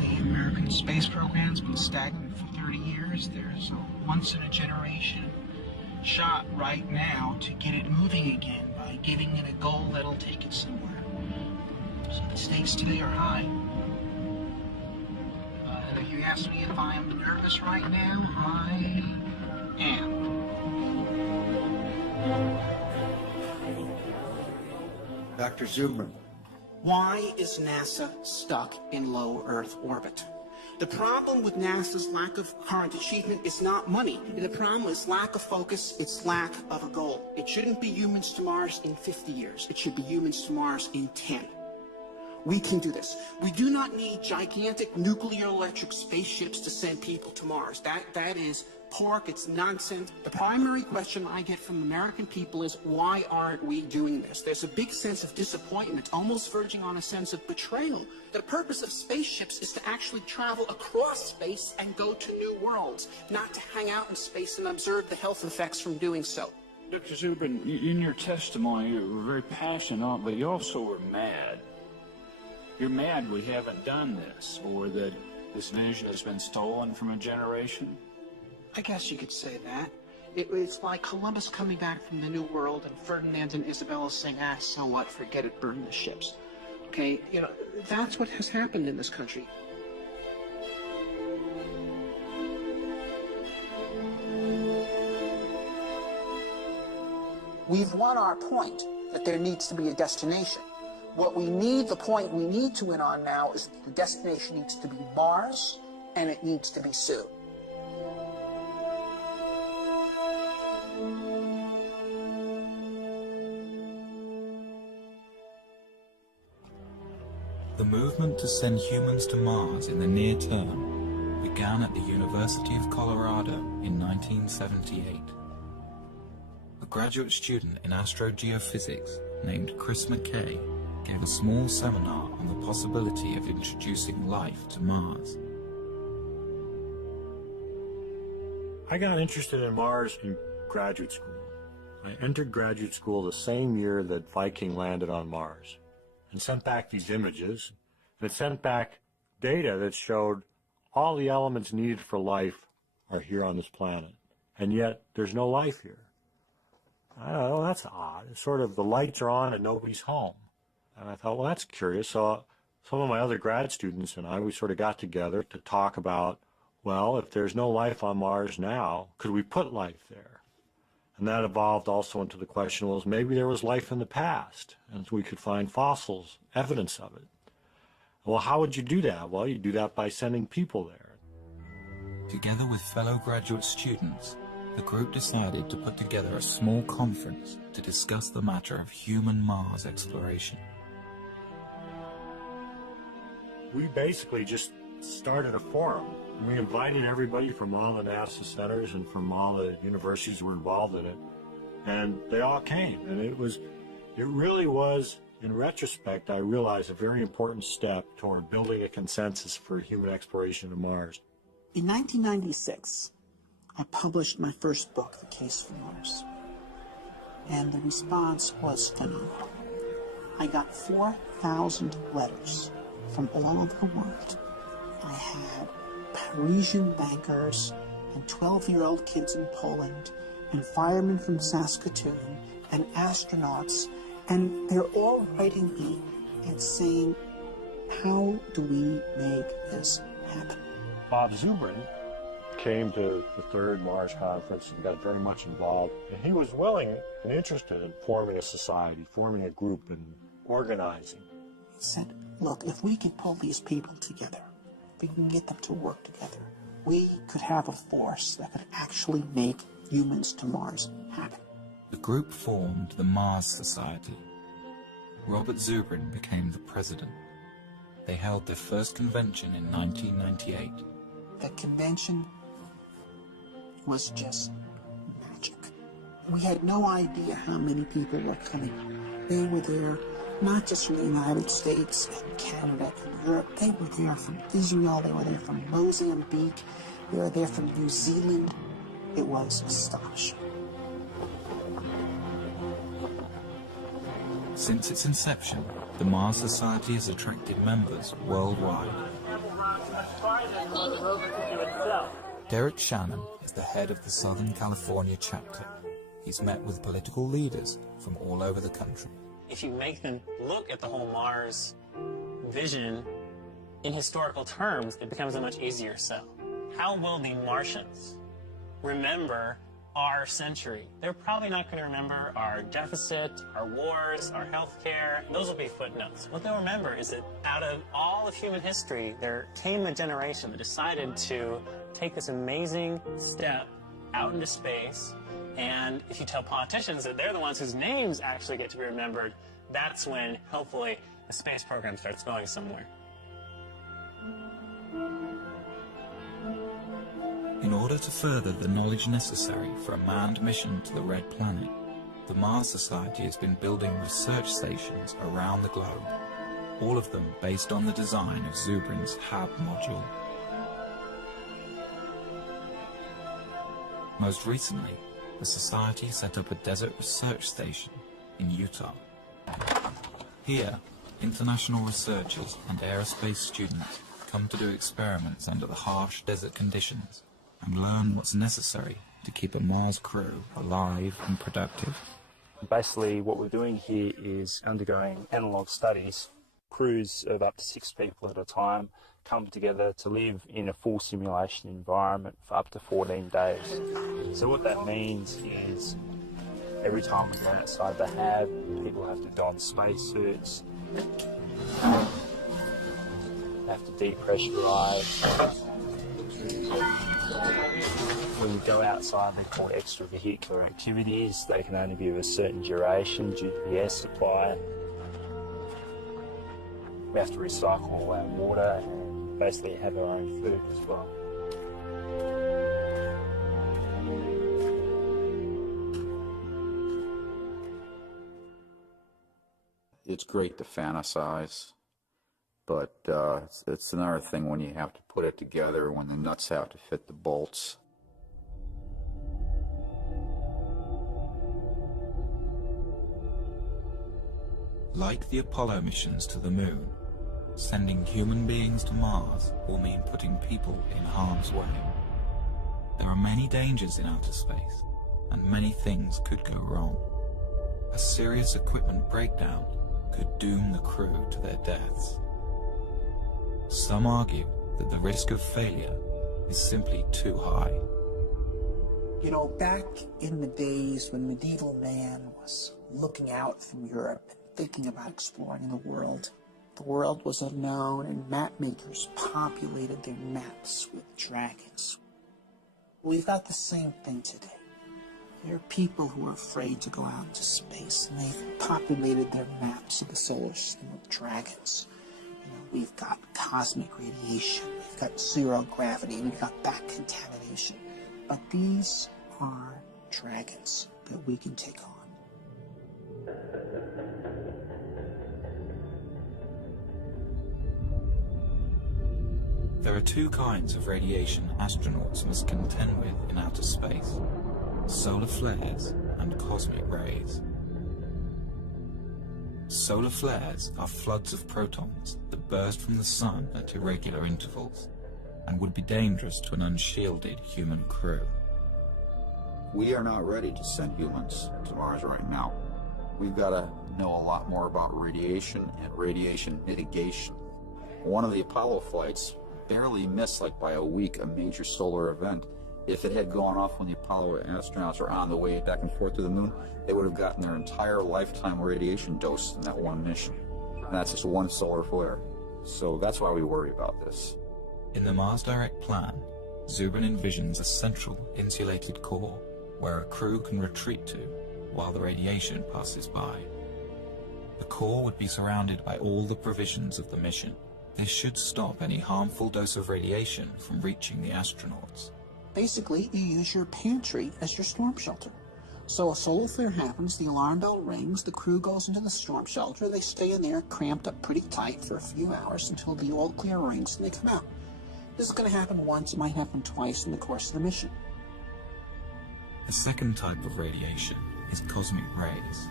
The American space program's been stagnant for 30 years. There's a once-in-a-generation shot right now to get it moving again by giving it a goal that'll take it somewhere. So the stakes today are high. If you ask me if I am nervous right now, I am. Dr. Zubrin. Why is NASA stuck in low Earth orbit? The problem with NASA's lack of current achievement is not money. The problem is lack of focus, it's lack of a goal. It shouldn't be humans to Mars in 50 years. It should be humans to Mars in 10. We can do this. We do not need gigantic nuclear electric spaceships to send people to Mars. That is pork, it's nonsense. The primary question I get from American people is, why aren't we doing this? There's a big sense of disappointment, almost verging on a sense of betrayal. The purpose of spaceships is to actually travel across space and go to new worlds, not to hang out in space and observe the health effects from doing so. Dr. Zubrin, in your testimony, you were very passionate, but you also were mad. You're mad we haven't done this, or that this vision has been stolen from a generation? I guess you could say that. It's like Columbus coming back from the New World and Ferdinand and Isabella saying, so what, forget it, burn the ships. Okay, that's what has happened in this country. We've won our point that there needs to be a destination. What we need, the point we need to win on now is the destination needs to be Mars, and it needs to be soon. The movement to send humans to Mars in the near term began at the University of Colorado in 1978. A graduate student in astrogeophysics named Chris McKay gave a small seminar on the possibility of introducing life to Mars. I got interested in Mars in graduate school. I entered graduate school the same year that Viking landed on Mars and sent back these images, and it sent back data that showed all the elements needed for life are here on this planet, and yet there's no life here. I don't know, that's odd. It's sort of the lights are on and nobody's home. And I thought, well, that's curious. So some of my other grad students and I, we sort of got together to talk about, well, if there's no life on Mars now, could we put life there? And that evolved also into the question, well, maybe there was life in the past, and we could find fossils, evidence of it. Well, how would you do that? Well, you do that by sending people there. Together with fellow graduate students, the group decided to put together a small conference to discuss the matter of human Mars exploration. We basically just started a forum. We invited everybody from all the NASA centers and from all the universities who were involved in it, and they all came. And it really was, in retrospect, I realized a very important step toward building a consensus for human exploration of Mars. In 1996, I published my first book, The Case for Mars, and the response was phenomenal. I got 4,000 letters from all over the world. I had Parisian bankers and 12-year-old kids in Poland and firemen from Saskatoon and astronauts, and they're all writing me and saying, how do we make this happen? Bob Zubrin came to the third Mars conference and got very much involved. And he was willing and interested in forming a society, forming a group, and organizing. He said, look, if we can pull these people together, if we can get them to work together, we could have a force that could actually make humans to Mars happen. The group formed the Mars Society. Robert Zubrin became the president. They held their first convention in 1998. The convention was just magic. We had no idea how many people were coming. They were there not just from the United States and Canada and Europe. They were there from Israel. They were there from Mozambique. They were there from New Zealand. It was astonishing. Since its inception, the Mars Society has attracted members worldwide. Derek Shannon is the head of the Southern California chapter. He's met with political leaders from all over the country. If you make them look at the whole Mars vision in historical terms, it becomes a much easier sell. How will the Martians remember our century? They're probably not going to remember our deficit, our wars, our healthcare. Those will be footnotes. What they'll remember is that out of all of human history, there came a generation that decided to take this amazing step out into space. And if you tell politicians that they're the ones whose names actually get to be remembered, that's when, hopefully, the space program starts going somewhere. In order to further the knowledge necessary for a manned mission to the Red Planet, the Mars Society has been building research stations around the globe, all of them based on the design of Zubrin's HAB module. Most recently, the Society set up a desert research station in Utah. Here, international researchers and aerospace students come to do experiments under the harsh desert conditions and learn what's necessary to keep a Mars crew alive and productive. Basically, what we're doing here is undergoing analog studies. Crews of up to 6 people at a time come together to live in a full simulation environment for up to 14 days. So what that means is every time we go outside the HAB, people have to don spacesuits, have to depressurize. When we go outside, they're called extravehicular activities. They can only be of a certain duration due to the air supply. We have to recycle all our water and basically have our own food as well. It's great to fantasize, but it's another thing when you have to put it together, when the nuts have to fit the bolts. Like the Apollo missions to the Moon, sending human beings to Mars will mean putting people in harm's way. There are many dangers in outer space, and many things could go wrong. A serious equipment breakdown could doom the crew to their deaths. Some argue that the risk of failure is simply too high. You know, back in the days when medieval man was looking out from Europe and thinking about exploring the world was unknown, and map makers populated their maps with dragons. We've got the same thing today. There are people who are afraid to go out into space, and they've populated their maps of the solar system with dragons. You know, we've got cosmic radiation, we've got zero gravity, we've got back contamination. But these are dragons that we can take on. There are two kinds of radiation astronauts must contend with in outer space: solar flares and cosmic rays. Solar flares are floods of protons that burst from the sun at irregular intervals and would be dangerous to an unshielded human crew. We are not ready to send humans to Mars right now. We've got to know a lot more about radiation and radiation mitigation. One of the Apollo flights barely missed, like by a week, a major solar event. If it had gone off when the Apollo astronauts were on the way back and forth to the moon, they would have gotten their entire lifetime radiation dose in that one mission. And that's just one solar flare. So that's why we worry about this. In the Mars Direct plan, Zubrin envisions a central insulated core where a crew can retreat to while the radiation passes by. The core would be surrounded by all the provisions of the mission. This should stop any harmful dose of radiation from reaching the astronauts. Basically, you use your pantry as your storm shelter. So a solar flare happens, the alarm bell rings, the crew goes into the storm shelter, they stay in there cramped up pretty tight for a few hours until the all clear rings and they come out. This is going to happen once, it might happen twice in the course of the mission. The second type of radiation is cosmic rays.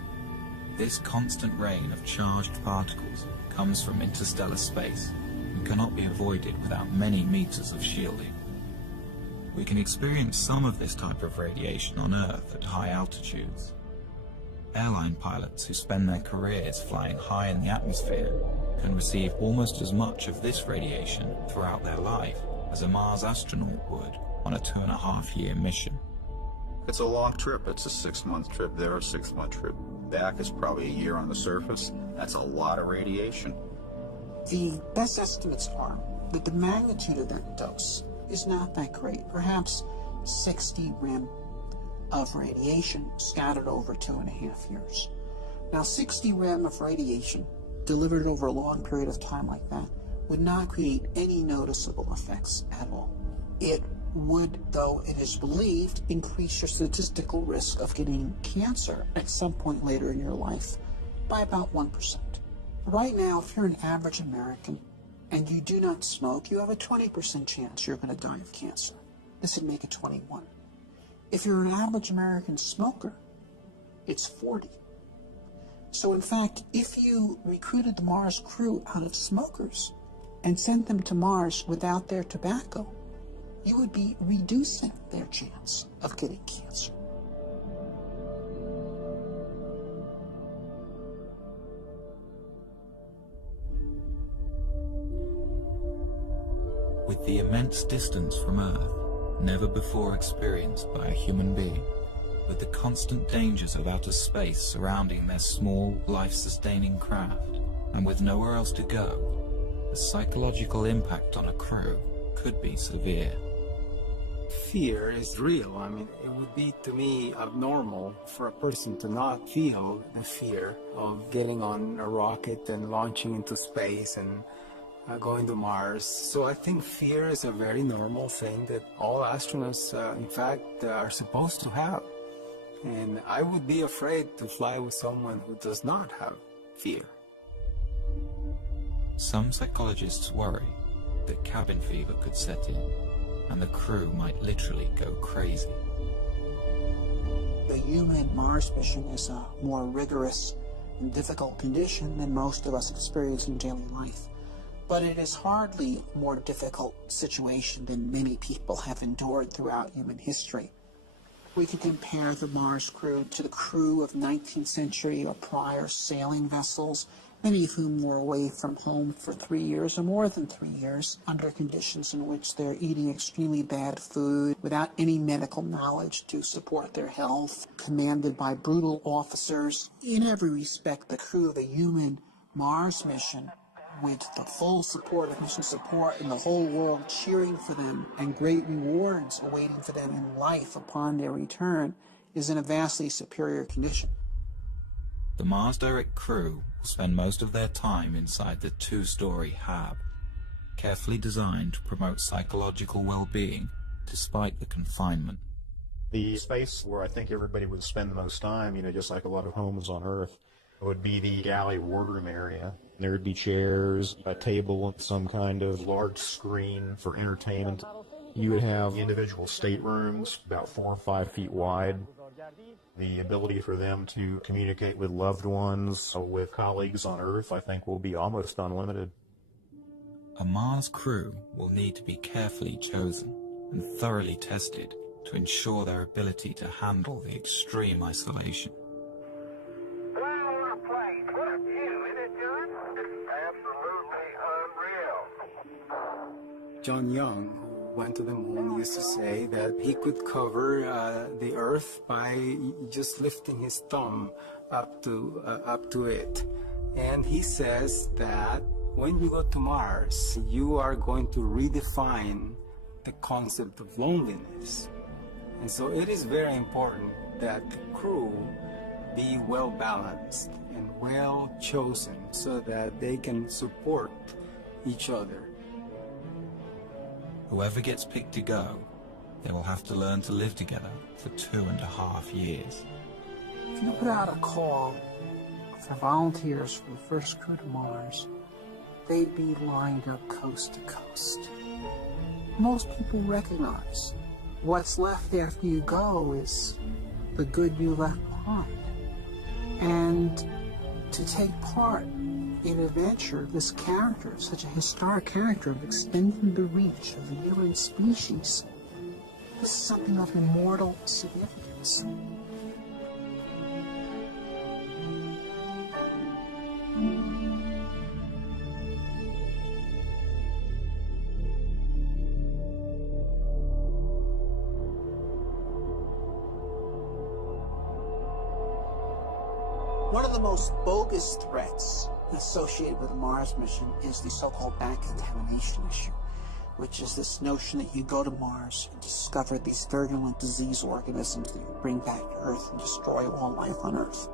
This constant rain of charged particles comes from interstellar space and cannot be avoided without many meters of shielding. We can experience some of this type of radiation on Earth at high altitudes. Airline pilots who spend their careers flying high in the atmosphere can receive almost as much of this radiation throughout their life as a Mars astronaut would on a 2.5-year mission. It's a long trip. It's a 6-month trip there, a 6-month trip back. Is probably a year on the surface. That's a lot of radiation. The best estimates are that the magnitude of that dose is not that great, perhaps 60 rem of radiation scattered over 2.5 years. Now, 60 rem of radiation delivered over a long period of time like that would not create any noticeable effects at all. It would, though it is believed, increase your statistical risk of getting cancer at some point later in your life by about 1%. Right now, if you're an average American and you do not smoke, you have a 20% chance you're going to die of cancer. This would make it 21. If you're an average American smoker, it's 40. So in fact, if you recruited the Mars crew out of smokers and sent them to Mars without their tobacco, you would be reducing their chance of getting cancer. With the immense distance from Earth, never before experienced by a human being, with the constant dangers of outer space surrounding their small, life-sustaining craft, and with nowhere else to go, the psychological impact on a crew could be severe. Fear is real. I mean, it would be, to me, abnormal for a person to not feel the fear of getting on a rocket and launching into space and going to Mars. So I think fear is a very normal thing that all astronauts, in fact, are supposed to have. And I would be afraid to fly with someone who does not have fear. Some psychologists worry that cabin fever could set in, and the crew might literally go crazy. The human Mars mission is a more rigorous and difficult condition than most of us experience in daily life. But it is hardly a more difficult situation than many people have endured throughout human history. We can compare the Mars crew to the crew of 19th century or prior sailing vessels, many of whom were away from home for 3 years or more than 3 years, under conditions in which they're eating extremely bad food, without any medical knowledge to support their health, commanded by brutal officers. In every respect, the crew of a human Mars mission, with the full support of mission support and the whole world cheering for them and great rewards awaiting for them in life upon their return, is in a vastly superior condition. The Mars Direct crew will spend most of their time inside the 2-story hab, carefully designed to promote psychological well-being despite the confinement. The space where I think everybody would spend the most time, just like a lot of homes on Earth, would be the galley wardroom area. There would be chairs, a table, and some kind of large screen for entertainment. You would have individual staterooms about 4 or 5 feet wide. The ability for them to communicate with loved ones, with colleagues on Earth, I think will be almost unlimited. A Mars crew will need to be carefully chosen and thoroughly tested to ensure their ability to handle the extreme isolation. John Young, who went to the moon, used to say that he could cover the Earth by just lifting his thumb up to it. And he says that when you go to Mars, you are going to redefine the concept of loneliness. And so it is very important that the crew be well balanced and well chosen so that they can support each other. Whoever gets picked to go, they will have to learn to live together for 2.5 years. If you put out a call for volunteers for the first crew to Mars, they'd be lined up coast to coast. Most people recognize what's left after you go is the good you left behind. And to take part in a venture, this character, such a historic character of extending the reach of the human species, this is something of immortal significance. One of the most bogus threats associated with the Mars mission is the so-called back contamination issue, which is this notion that you go to Mars and discover these virulent disease organisms that you bring back to Earth and destroy all life on Earth.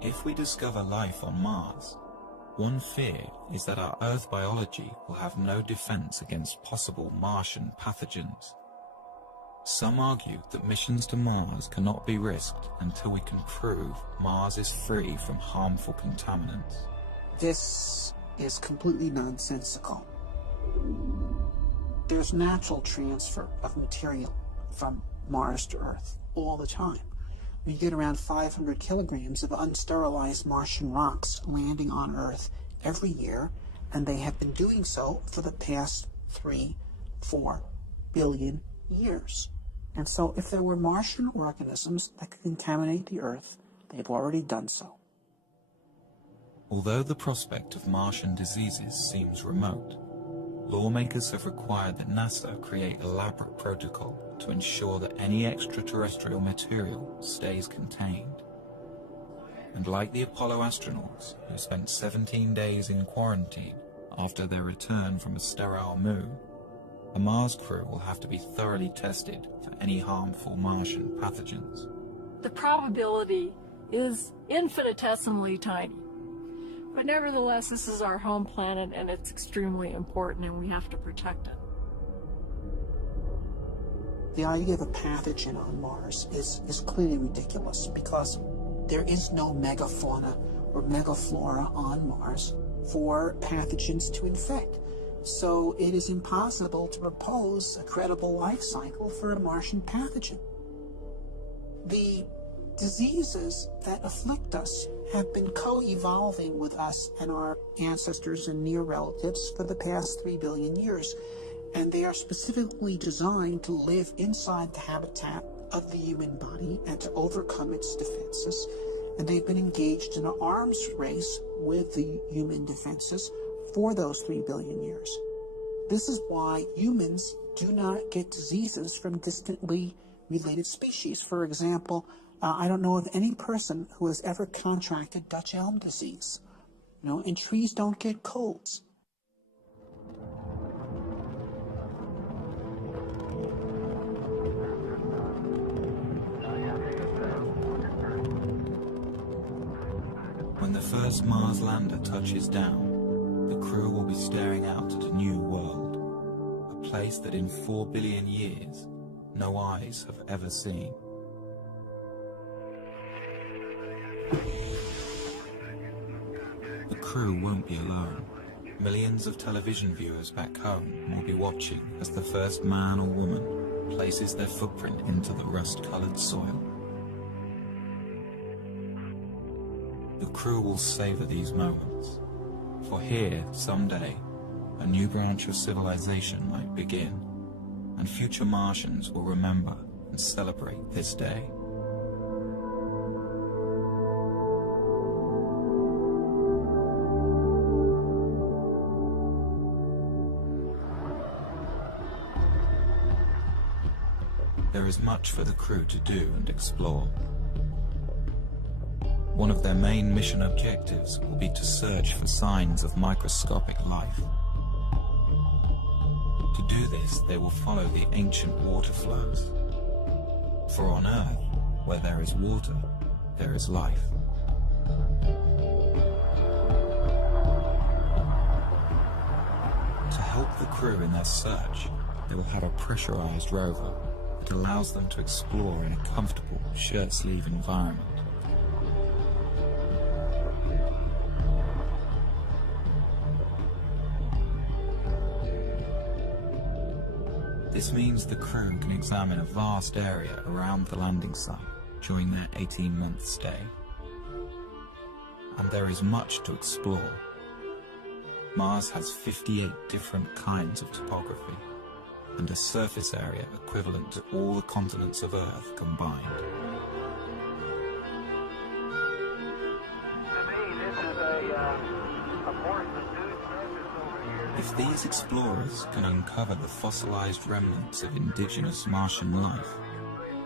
If we discover life on Mars, one fear is that our Earth biology will have no defense against possible Martian pathogens. Some argue that missions to Mars cannot be risked until we can prove Mars is free from harmful contaminants. This is completely nonsensical. There's natural transfer of material from Mars to Earth all the time. You get around 500 kilograms of unsterilized Martian rocks landing on Earth every year, and they have been doing so for the past 3-4 billion years. And so if there were Martian organisms that could contaminate the Earth, they've already done so. Although the prospect of Martian diseases seems remote, lawmakers have required that NASA create elaborate protocol to ensure that any extraterrestrial material stays contained. And like the Apollo astronauts, who spent 17 days in quarantine after their return from a sterile moon, a Mars crew will have to be thoroughly tested for any harmful Martian pathogens. The probability is infinitesimally tiny. But nevertheless, this is our home planet, and it's extremely important, and we have to protect it. The idea of a pathogen on Mars is clearly ridiculous because there is no megafauna or megaflora on Mars for pathogens to infect. So it is impossible to propose a credible life cycle for a Martian pathogen. The diseases that afflict us have been co-evolving with us and our ancestors and near relatives for the past 3 billion years. And they are specifically designed to live inside the habitat of the human body and to overcome its defenses. And they've been engaged in an arms race with the human defenses for those 3 billion years. This is why humans do not get diseases from distantly related species. For example, I don't know of any person who has ever contracted Dutch elm disease. And trees don't get colds. When the first Mars lander touches down, the crew will be staring out at a new world, a place that in 4 billion years, no eyes have ever seen. The crew won't be alone. Millions of television viewers back home will be watching as the first man or woman places their footprint into the rust-colored soil. The crew will savor these moments, for here, someday, a new branch of civilization might begin, and future Martians will remember and celebrate this day. There is much for the crew to do and explore. One of their main mission objectives will be to search for signs of microscopic life. To do this, they will follow the ancient water flows. For on Earth, where there is water, there is life. To help the crew in their search, they will have a pressurized rover that allows them to explore in a comfortable, shirt-sleeve environment. This means the crew can examine a vast area around the landing site during their 18-month stay. And there is much to explore. Mars has 58 different kinds of topography, and a surface area equivalent to all the continents of Earth combined. If these explorers can uncover the fossilized remnants of indigenous Martian life,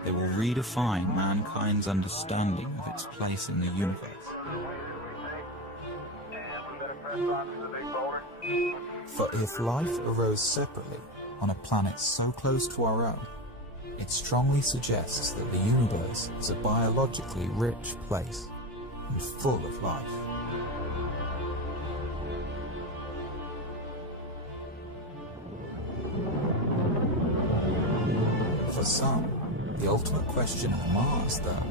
they will redefine mankind's understanding of its place in the universe. For if life arose separately on a planet so close to our own, it strongly suggests that the universe is a biologically rich place and full of life. For some, the ultimate question on Mars, though,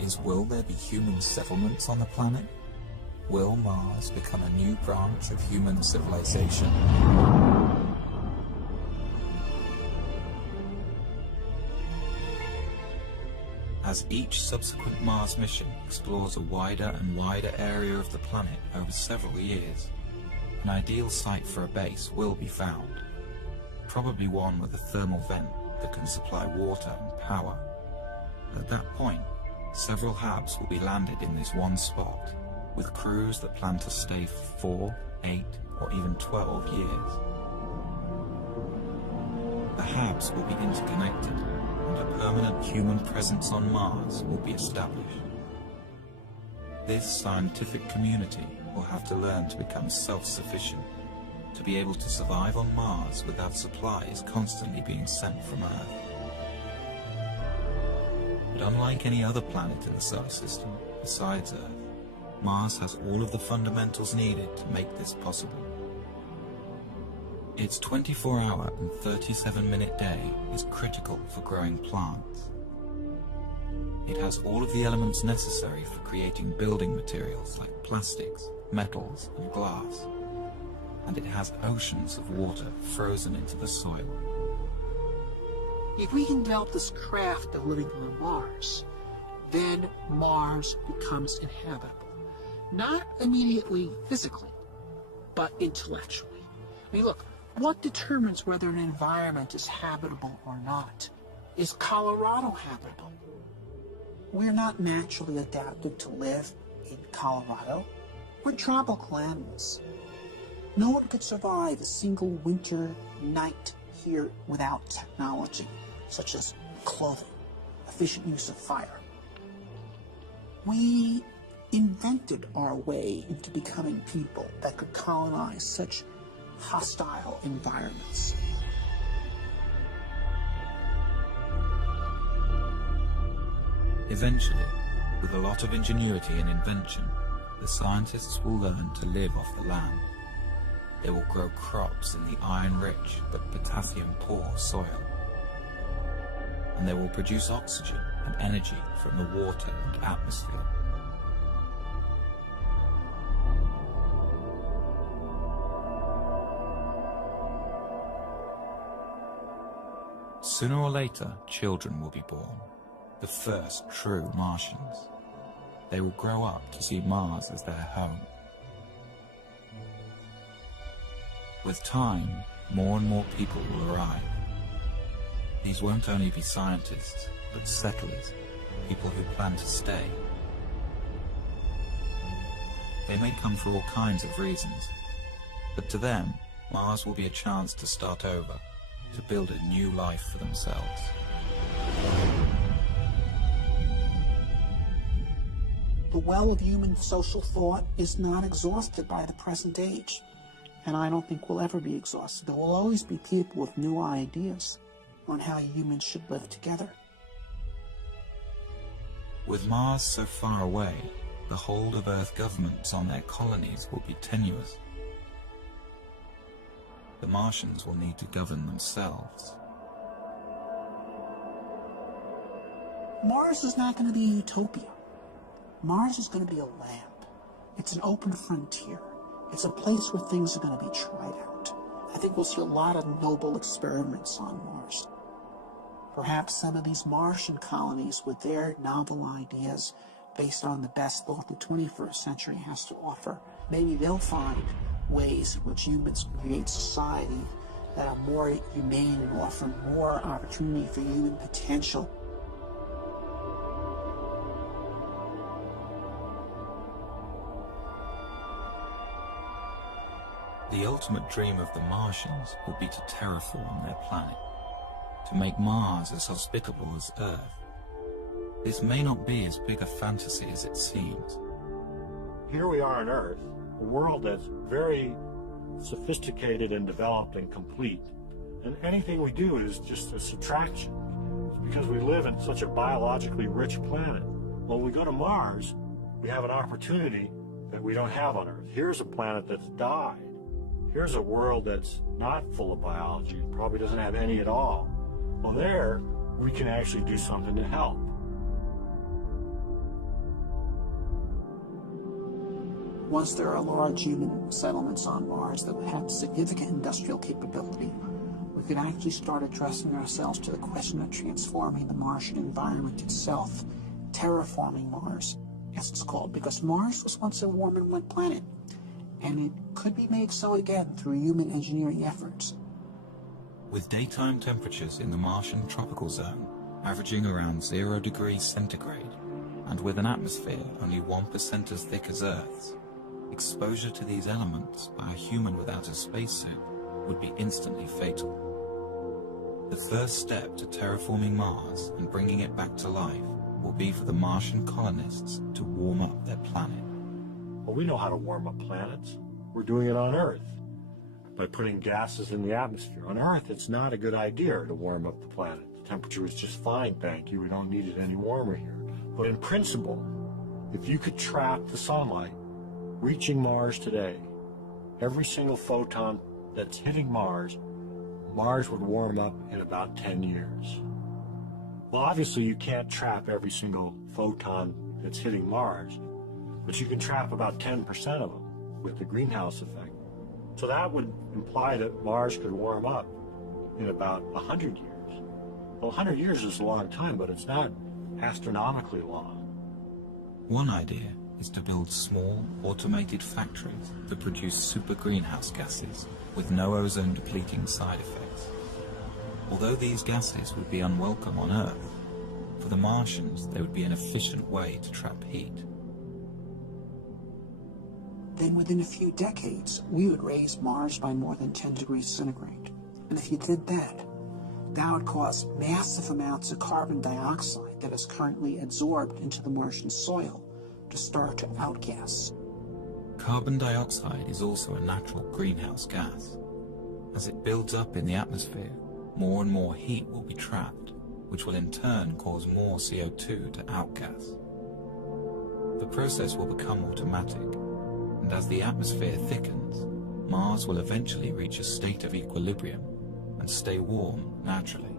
is will there be human settlements on the planet? Will Mars become a new branch of human civilization? As each subsequent Mars mission explores a wider and wider area of the planet over several years, an ideal site for a base will be found, probably one with a thermal vent that can supply water and power. At that point, several HABs will be landed in this one spot, with crews that plan to stay for 4, 8, or even 12 years. The HABs will be interconnected, and a permanent human presence on Mars will be established. This scientific community will have to learn to become self-sufficient, to be able to survive on Mars without supplies constantly being sent from Earth. But unlike any other planet in the solar system, besides Earth, Mars has all of the fundamentals needed to make this possible. Its 24-hour and 37-minute day is critical for growing plants. It has all of the elements necessary for creating building materials like plastics, metals, and glass. And it has oceans of water frozen into the soil. If we can develop this craft of living on Mars, then Mars becomes inhabitable. Not immediately physically, but intellectually. I mean, look, what determines whether an environment is habitable or not? Is Colorado habitable? We're not naturally adapted to live in Colorado. We're tropical animals. No one could survive a single winter night here without technology, such as clothing, efficient use of fire. We invented our way into becoming people that could colonize such hostile environments. Eventually, with a lot of ingenuity and invention, the scientists will learn to live off the land. They will grow crops in the iron-rich but potassium-poor soil. And they will produce oxygen and energy from the water and atmosphere. Sooner or later, children will be born, the first true Martians. They will grow up to see Mars as their home. With time, more and more people will arrive. These won't only be scientists, but settlers, people who plan to stay. They may come for all kinds of reasons, but to them, Mars will be a chance to start over, to build a new life for themselves. The well of human social thought is not exhausted by the present age, and I don't think will ever be exhausted. There will always be people with new ideas on how humans should live together. With Mars so far away, the hold of Earth governments on their colonies will be tenuous. The Martians will need to govern themselves. Mars is not going to be a utopia. Mars is going to be a lab. It's an open frontier. It's a place where things are going to be tried out. I think we'll see a lot of noble experiments on Mars. Perhaps some of these Martian colonies with their novel ideas based on the best thought the 21st century has to offer, maybe they'll find ways in which humans create society that are more humane and offer more opportunity for human potential. The ultimate dream of the Martians will be to terraform their planet, to make Mars as hospitable as Earth. This may not be as big a fantasy as it seems. Here we are on Earth, a world that's very sophisticated and developed and complete. And anything we do is just a subtraction. It's because we live in such a biologically rich planet. When we go to Mars, we have an opportunity that we don't have on Earth. Here's a planet that's died. Here's a world that's not full of biology, probably doesn't have any at all. Well, there, we can actually do something to help. Once there are large human settlements on Mars that have significant industrial capability, we could actually start addressing ourselves to the question of transforming the Martian environment itself, terraforming Mars, as it's called, because Mars was once a warm and wet planet, and it could be made so again through human engineering efforts. With daytime temperatures in the Martian tropical zone averaging around 0 degrees centigrade, and with an atmosphere only 1% as thick as Earth's, exposure to these elements by a human without a spacesuit would be instantly fatal. The first step to terraforming Mars and bringing it back to life will be for the Martian colonists to warm up their planet. Well, we know how to warm up planets. We're doing it on Earth by putting gases in the atmosphere. On Earth, it's not a good idea to warm up the planet. The temperature is just fine, thank you. We don't need it any warmer here. But in principle, if you could trap the sunlight reaching Mars today, every single photon that's hitting Mars, Mars would warm up in about 10 years. Well, obviously you can't trap every single photon that's hitting Mars, but you can trap about 10% of them with the greenhouse effect. So that would imply that Mars could warm up in about 100 years. Well, 100 years is a long time, but it's not astronomically long. One idea is to build small, automated factories that produce super greenhouse gases with no ozone-depleting side effects. Although these gases would be unwelcome on Earth, for the Martians they would be an efficient way to trap heat. Then within a few decades, we would raise Mars by more than 10 degrees centigrade. And if you did that, that would cause massive amounts of carbon dioxide that is currently absorbed into the Martian soil to start to outgas. Carbon dioxide is also a natural greenhouse gas. As it builds up in the atmosphere, more and more heat will be trapped, which will in turn cause more CO2 to outgas. The process will become automatic, and as the atmosphere thickens, Mars will eventually reach a state of equilibrium and stay warm naturally.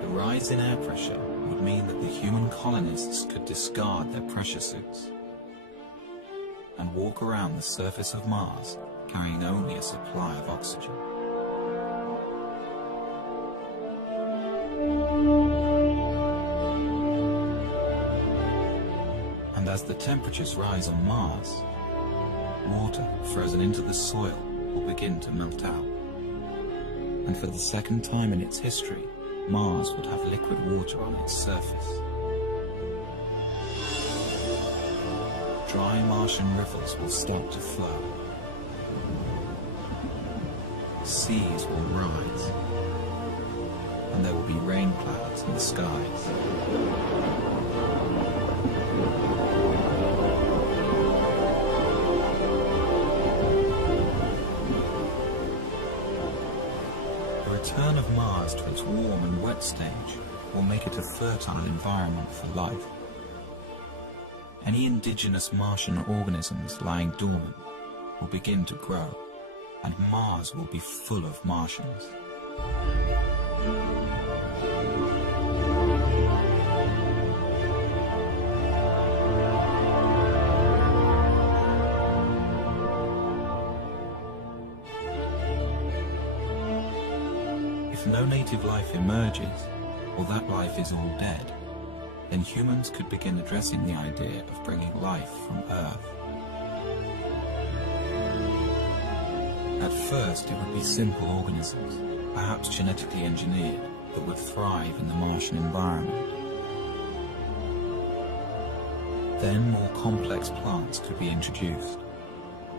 The rise in air pressure would mean that the human colonists could discard their pressure suits and walk around the surface of Mars carrying only a supply of oxygen. And as the temperatures rise on Mars, water frozen into the soil will begin to melt out. And for the second time in its history, Mars would have liquid water on its surface. Dry Martian rivers will start to flow. Seas will rise. And there will be rain clouds in the skies. The return of Mars to its warm and wet stage will make it a fertile environment for life. Any indigenous Martian organisms lying dormant will begin to grow, and Mars will be full of Martians. If no native life emerges, or that life is all dead, then humans could begin addressing the idea of bringing life from Earth. At first, it would be simple organisms, perhaps genetically engineered, that would thrive in the Martian environment. Then more complex plants could be introduced.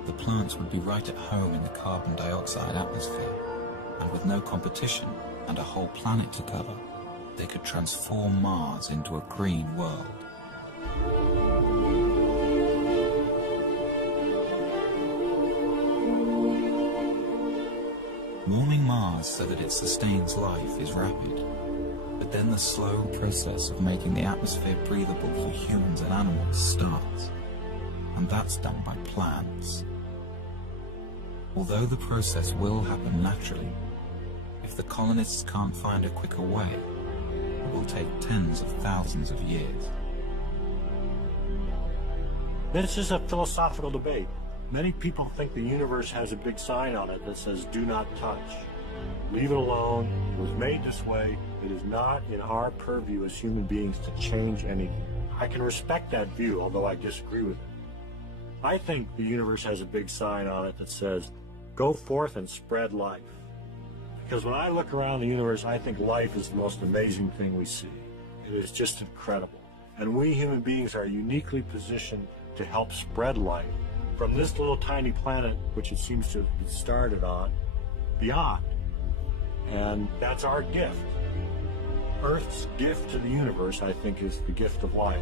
The plants would be right at home in the carbon dioxide atmosphere, and with no competition and a whole planet to cover, they could transform Mars into a green world. Warming Mars so that it sustains life is rapid, but then the slow process of making the atmosphere breathable for humans and animals starts, and that's done by plants. Although the process will happen naturally, if the colonists can't find a quicker way, it will take tens of thousands of years. This is a philosophical debate. Many people think the universe has a big sign on it that says, "Do not touch. Leave it alone. It was made this way. It is not in our purview as human beings to change anything." I can respect that view, although I disagree with it. I think the universe has a big sign on it that says, "Go forth and spread life." Because when I look around the universe, I think life is the most amazing thing we see. It is just incredible. And we human beings are uniquely positioned to help spread life from this little tiny planet, which it seems to have started on, beyond. And that's our gift. Earth's gift to the universe, I think, is the gift of life.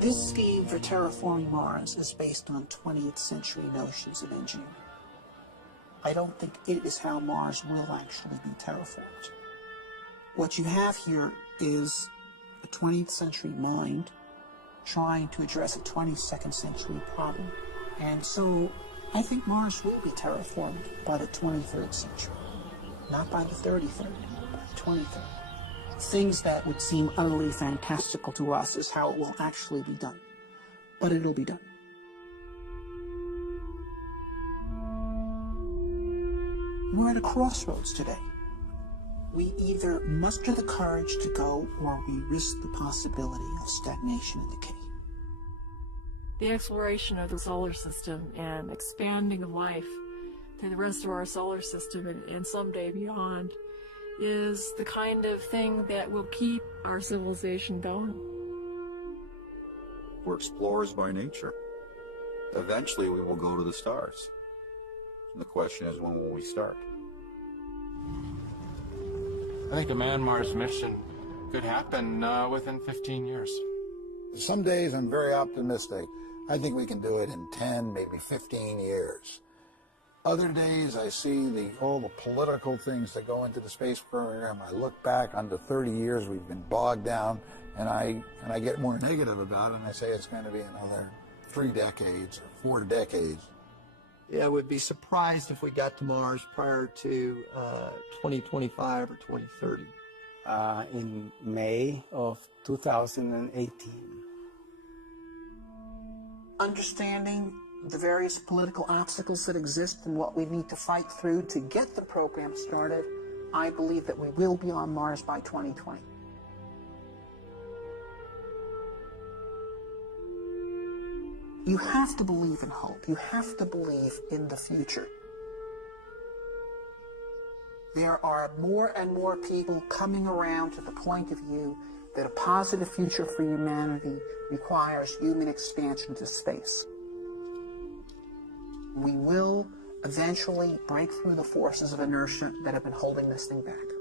This scheme for terraforming Mars is based on 20th century notions of engineering. I don't think it is how Mars will actually be terraformed. What you have here is a 20th century mind trying to address a 22nd century problem. And so I think Mars will be terraformed by the 23rd century, not by the 33rd, by the 23rd. Things that would seem utterly fantastical to us is how it will actually be done. But it'll be done. We're at a crossroads today. We either muster the courage to go, or we risk the possibility of stagnation and decay. The exploration of the solar system and expanding of life to the rest of our solar system and someday beyond is the kind of thing that will keep our civilization going. We're explorers by nature. Eventually we will go to the stars. And the question is, when will we start? I think a man-Mars mission could happen within 15 years. Some days I'm very optimistic. I think we can do it in 10, maybe 15 years. Other days I see all the political things that go into the space program. I look back under 30 years we've been bogged down, and I get more negative about it, and I say it's going to be another 3 decades or 4 decades. Yeah, I would be surprised if we got to Mars prior to 2025 or 2030. In May of 2018. Understanding the various political obstacles that exist and what we need to fight through to get the program started, I believe that we will be on Mars by 2020. You have to believe in hope. You have to believe in the future. There are more and more people coming around to the point of view that a positive future for humanity requires human expansion to space. We will eventually break through the forces of inertia that have been holding this thing back.